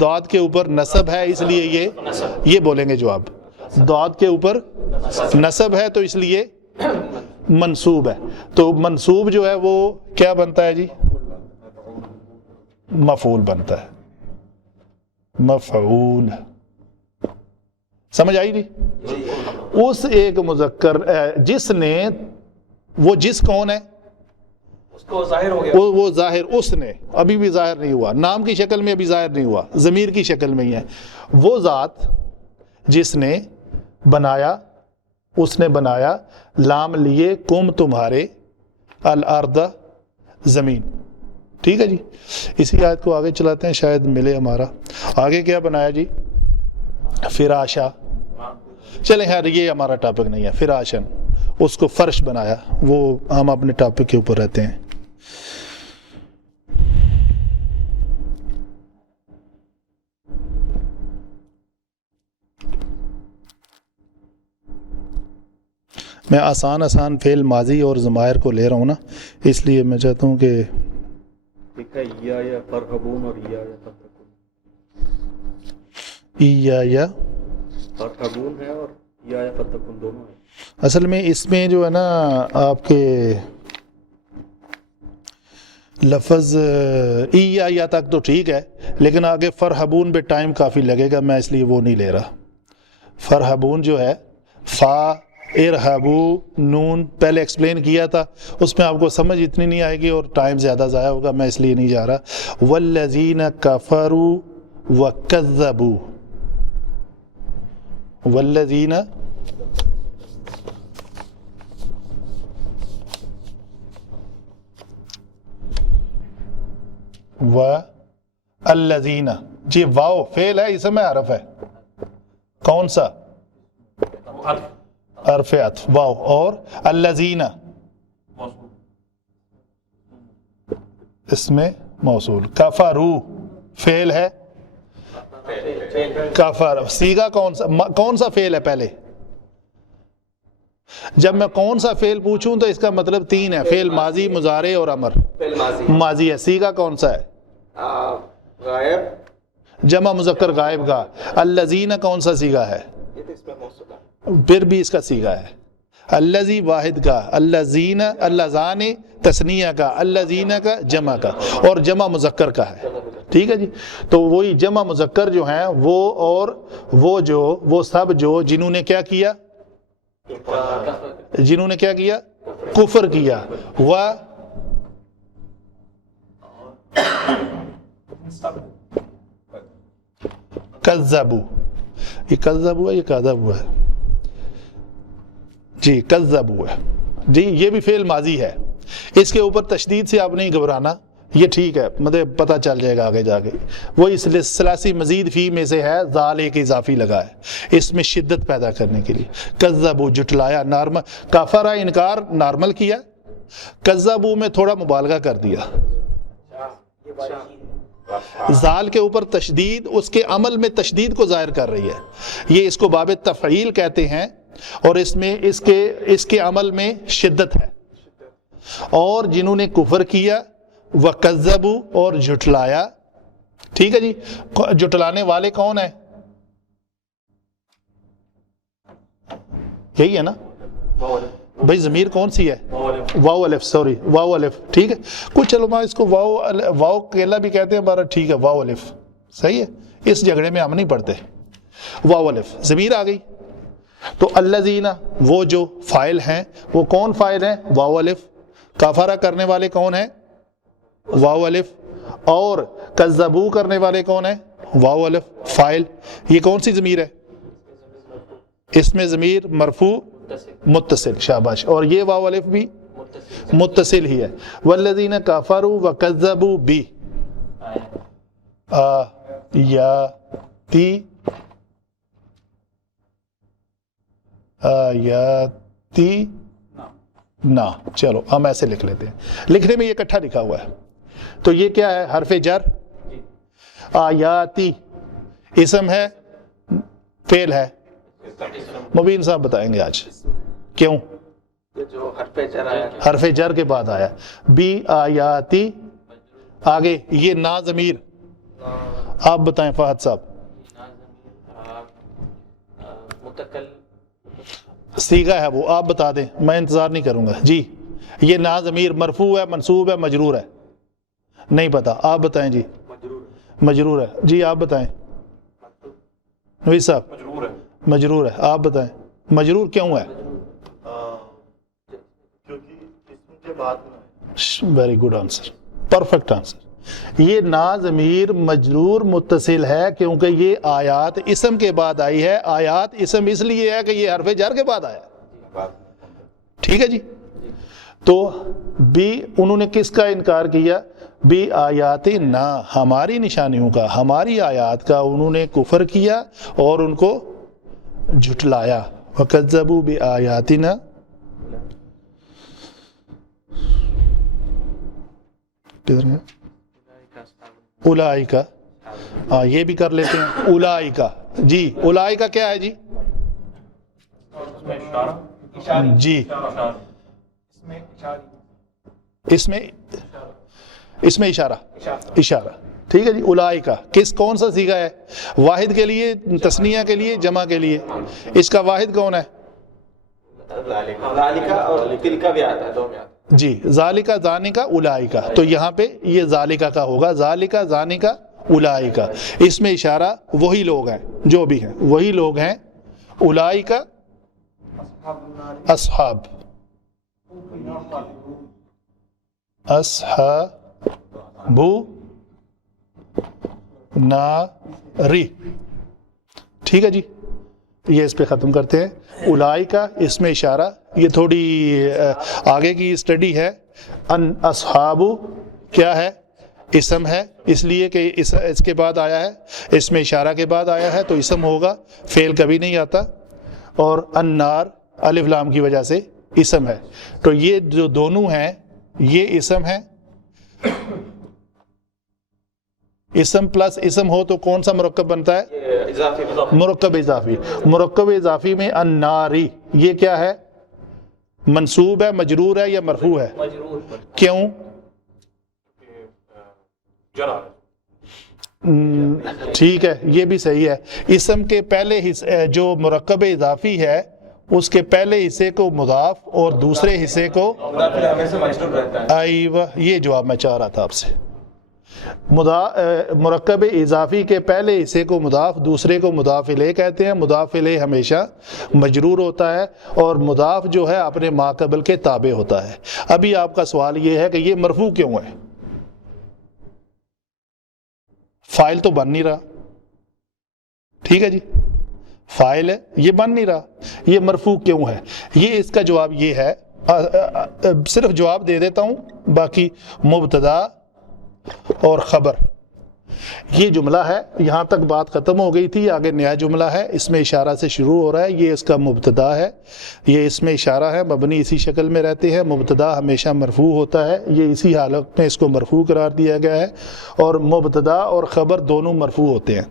داد کے اوپر نصب ہے اس لیے یہ بولیں گے جواب, داد کے اوپر نصب ہے تو اس لیے منصوب ہے. تو منصوب جو ہے وہ کیا بنتا ہے جی؟ مفعول بنتا ہے, مفعول. سمجھ آئی جی؟ اس ایک مذکر جس نے, وہ جس کون ہے؟ اس کو ظاہر ہو گیا, وہ ظاہر, اس نے ابھی بھی ظاہر نہیں ہوا, نام کی شکل میں ابھی ظاہر نہیں ہوا, ضمیر کی شکل میں ہی ہے. وہ ذات جس نے بنایا, اس نے بنایا لام لیے کم تمہارے, الارض زمین. ٹھیک ہے جی, اسی آیت کو آگے چلاتے ہیں شاید ملے ہمارا. آگے کیا بنایا جی؟ فراشا. چلیں خیر یہ ہمارا ٹاپک نہیں ہے. فراشن, اس کو فرش بنایا. وہ ہم اپنے ٹاپک کے اوپر رہتے ہیں. میں آسان فعل ماضی اور ضمائر کو لے رہا ہوں نا, اس لیے میں چاہتا ہوں کہ یا فرحبون اور یا یا فرحبون ہے اور یا فتقون دونوں ہیں. اصل میں اس میں جو ہے نا آپ کے لفظ یا تک تو ٹھیک ہے, لیکن آگے فرحبون پہ ٹائم کافی لگے گا, میں اس لیے وہ نہیں لے رہا. فرحبون جو ہے فا ارحبو نون پہلے ایکسپلین کیا تھا, اس میں آپ کو سمجھ اتنی نہیں آئے گی اور ٹائم زیادہ ضائع ہوگا, میں اس لیے نہیں جا رہا. والذین کفروا وکذبوا, والذین والذین, جی واو فعل ہے اسم ہے حرف ہے؟ کون سا؟ حرف عطف واو. اور الذین اس میں موصول. کفروا فعل ہے, کفر سیگا کون سا فعل ہے پہلے؟ جب میں کون سا فعل پوچھوں تو اس کا مطلب تین ہے, فعل ماضی, مضارع اور امر. ماضی ہے. سیگا کون سا ہے؟ غائب, جمع مذکر غائب کا. الذین کون سا سیگا ہے؟ پھر بھی اس کا سیگا ہے. الذی واحد کا, الذین اللذان تثنیہ کا, الذین کا جمع کا, اور جمع مذکر کا ہے. ٹھیک ہے جی. تو وہی جمع مذکر جو ہیں وہ, اور وہ سب جو جنہوں نے کیا کیا, جنہوں نے کیا کیا, کفر کیا. کذبوا, یہ کذبوا ہے, یہ کذبوا ہے جی, کذبوا ہے جی. یہ بھی فعل ماضی ہے, اس کے اوپر تشدید سے آپ نہیں گھبرانا, یہ ٹھیک ہے, مطلب پتہ چل جائے گا آگے جا کے. وہ اس ثلاثی مزید فی میں سے ہے, ذال ایک اضافی لگا ہے اس میں شدت پیدا کرنے کے لیے. کذبوا جھٹلایا, نارمل. کفر انکار نارمل کیا, کذبوا میں تھوڑا مبالغہ کر دیا. ذال کے اوپر تشدید اس کے عمل میں تشدید کو ظاہر کر رہی ہے. یہ اس کو باب تفعیل کہتے ہیں, اور اس میں اس کے عمل میں شدت ہے. اور جنہوں نے کفر کیا وکذبوا, اور جھٹلایا. ٹھیک ہے جی. جھٹلانے والے کون ہیں؟ یہی ہے نا بھائی, ضمیر کون سی ہے؟ واو الف, سوری واو الف. ٹھیک ہے, کچھ علماء اس کو واو کیلا بھی کہتے ہیں, ہمارا ٹھیک ہے واو الف صحیح ہے. اس جھگڑے میں ہم نہیں پڑھتے. واو الف ضمیر آ گئی. تو الذین وہ جو فاعل ہیں, وہ کون فاعل ہیں؟ واو الف. کفارہ کرنے والے کون ہیں؟ واو الف. اور کذبوا کرنے والے کون ہیں؟ واو الف فاعل. یہ کون سی ضمیر ہے؟ اس میں ضمیر مرفوع متصل, شاباش. اور یہ واو الف بھی متصل ہی ہے. والذین کفروا وکذبوا بی آیاتی, آیاتی نا. چلو ہم ایسے لکھ لیتے ہیں, لکھنے میں یہ اکٹھا لکھا ہوا ہے. تو یہ کیا ہے؟ حرف جر. آیاتی اسم ہے فعل ہے؟ مبین صاحب بتائیں گے آج کیوں؟ جو حرف جر آیا حرف جر کے بعد آیا. بی آیاتی آگے یہ نا ضمیر آپ بتائیں فہد صاحب. سیغہ ہے وہ آپ بتا دیں, میں انتظار نہیں کروں گا. جی یہ نا ضمیر مرفوع ہے منصوب ہے مجرور ہے؟ نہیں پتا, آپ بتائیں جی. مجرور ہے. جی آپ بتائیں نوید صاحب. مجرور ہے. مجرور ہے. آپ بتائیں مجرور کیوں ہے؟ Very good answer, perfect answer. یہ نا ضمیر مجرور متصل ہے کیونکہ یہ آیات اسم کے بعد آئی ہے. آیات اسم اس لیے ہے کہ یہ حرف جر کے بعد آیا. ٹھیک ہے جی. تو بھی انہوں نے کس کا انکار کیا؟ بھی آیات نا, ہماری نشانیوں کا, ہماری آیات کا انہوں نے کفر کیا اور ان کو جھٹلایا. وَكَذَّبُوا بِآيَاتِنَا اولائکا. ہاں یہ بھی کر لیتے ہیں اولائکا. جی اولائکا کیا ہے جی؟ جی اس میں اشارہ. ٹھیک ہے جی. اولائکا کون سا صیغہ ہے؟ واحد کے لیے, تثنیہ کے لیے, جمع کے لیے؟ اس کا واحد کون ہے؟ ذالکا اور تلکا بھی آتا ہے, دو میں آتا ہے. جی ذالکا ذانکا اولائکا. تو یہاں پہ یہ ذالکا کا ہوگا, ذالکا ذانکا اولائکا. اس میں اشارہ وہی لوگ ہیں جو بھی ہیں, وہی لوگ ہیں. اولائکا اصحاب ناری. ٹھیک ہے جی. یہ اس پہ ختم کرتے ہیں. اولائکا اس میں اشارہ, یہ تھوڑی آگے کی اسٹڈی ہے. ان اصحاب کیا ہے؟ اسم ہے, اس لیے کہ اس کے بعد آیا ہے, اس میں اشارہ کے بعد آیا ہے تو اسم ہوگا, فعل کبھی نہیں آتا. اور النار الف لام کی وجہ سے اسم ہے. تو یہ جو دونوں ہیں یہ اسم ہے. اسم پلس اسم ہو تو کون سا مرکب بنتا ہے؟ مرکب اضافی. مرکب اضافی میں الناری یہ کیا ہے؟ منصوب ہے, مجرور ہے یا مرفوع ہے؟ کیوں؟ ٹھیک ہے یہ بھی صحیح ہے. اسم کے پہلے جو مرکب اضافی ہے اس کے پہلے حصے کو مضاف اور دوسرے حصے کو ایوہ, یہ جواب میں چاہ رہا تھا آپ سے. مرکب اضافی کے پہلے حصے کو مضاف, دوسرے کو مضاف الیہ کہتے ہیں. مضاف الیہ ہمیشہ مجرور ہوتا ہے اور مضاف جو ہے اپنے ما قبل کے تابع ہوتا ہے. ابھی آپ کا سوال یہ ہے کہ یہ مرفوع کیوں ہے؟ فاعل تو بن نہیں رہا. ٹھیک ہے جی, فاعل ہے یہ بن نہیں رہا, یہ مرفوع کیوں ہے؟ یہ اس کا جواب یہ ہے, صرف جواب دے دیتا ہوں, باقی مبتدا اور خبر یہ جملہ ہے. یہاں تک بات ختم ہو گئی تھی, آگے نیا جملہ ہے, اس میں اشارہ سے شروع ہو رہا ہے. یہ اس کا مبتدا ہے, یہ اس میں اشارہ ہے, مبنی اسی شکل میں رہتے ہیں. مبتدا ہمیشہ مرفوع ہوتا ہے, یہ اسی حالت میں اس کو مرفوع قرار دیا گیا ہے. اور مبتدا اور خبر دونوں مرفوع ہوتے ہیں.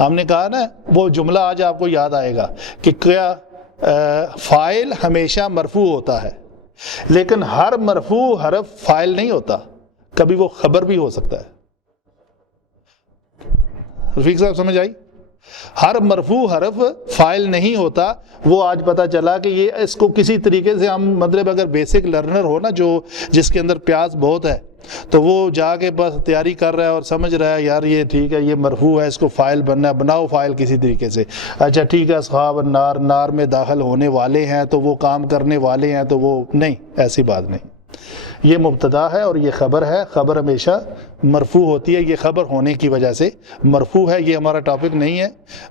ہم نے کہا نا وہ جملہ آج آپ کو یاد آئے گا کہ کیا فاعل ہمیشہ مرفوع ہوتا ہے, لیکن ہر مرفوع حرف فاعل نہیں ہوتا, کبھی وہ خبر بھی ہو سکتا ہے. رفیق صاحب سمجھ آئی؟ ہر مرفوع حرف فاعل نہیں ہوتا. وہ آج پتہ چلا کہ یہ اس کو کسی طریقے سے ہم مطلب اگر بیسک لرنر ہو نا, جو جس کے اندر پیاس بہت ہے, تو وہ جا کے بس تیاری کر رہا ہے اور سمجھ رہا ہے یار یہ ٹھیک ہے یہ مرفوع ہے, اس کو فاعل بننا ہے, بناؤ فاعل کسی طریقے سے. اچھا ٹھیک ہے, اصحاب النار, نار میں داخل ہونے والے ہیں تو وہ کام کرنے والے ہیں, تو وہ نہیں, ایسی بات نہیں. یہ مبتدا ہے اور یہ خبر ہے. خبر ہمیشہ مرفوع ہوتی ہے, یہ خبر ہونے کی وجہ سے مرفوع ہے. یہ ہمارا ٹاپک نہیں ہے.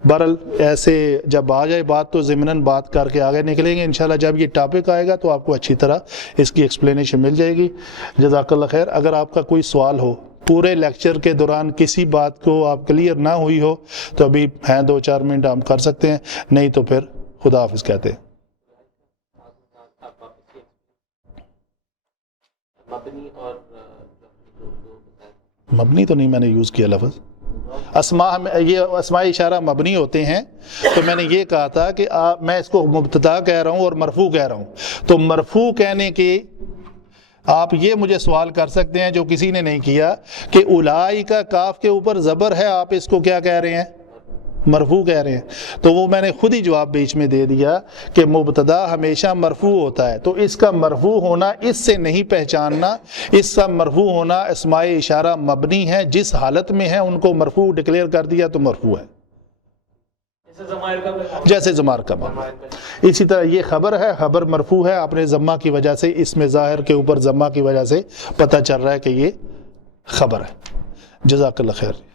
بہرحال ایسے جب آ جائے بات تو ضمناً بات کر کے آگے نکلیں گے انشاءاللہ. جب یہ ٹاپک آئے گا تو آپ کو اچھی طرح اس کی ایکسپلینیشن مل جائے گی. جزاک اللہ خیر. اگر آپ کا کوئی سوال ہو پورے لیکچر کے دوران, کسی بات کو آپ کلیئر نہ ہوئی ہو, تو ابھی ہیں 2-4 منٹ ہم کر سکتے ہیں, نہیں تو پھر خدا حافظ کہتے ہیں. مبنی اور مبنی تو نہیں میں نے یوز کیا لفظ, یہ اسماء اشارہ مبنی ہوتے ہیں، تو میں نے یہ کہا تھا کہ میں اس کو مبتدا کہہ رہا ہوں اور مرفوع کہہ رہا ہوں، تو مرفوع کہنے کی آپ یہ مجھے سوال کر سکتے ہیں جو کسی نے نہیں کیا کہ اولئک کاف کے اوپر زبر ہے، آپ اس کو کیا کہہ رہے ہیں؟ مرفوع کہہ رہے ہیں۔ تو وہ میں نے خود ہی جواب بیچ میں دے دیا کہ مبتدا ہمیشہ مرفوع ہوتا ہے، تو اس کا مرفوع ہونا اس سے نہیں پہچاننا، اس کا مرفوع ہونا اسماء اشارہ مبنی ہے، جس حالت میں ہے ان کو مرفوع ڈکلیئر کر دیا تو مرفوع ہے، جیسے زمار کا معاملہ۔ اسی طرح یہ خبر ہے، خبر مرفوع ہے، آپ نے ضمہ کی وجہ سے، اس میں ظاہر کے اوپر ضمہ کی وجہ سے پتہ چل رہا ہے کہ یہ خبر ہے۔ جزاک اللہ خیر۔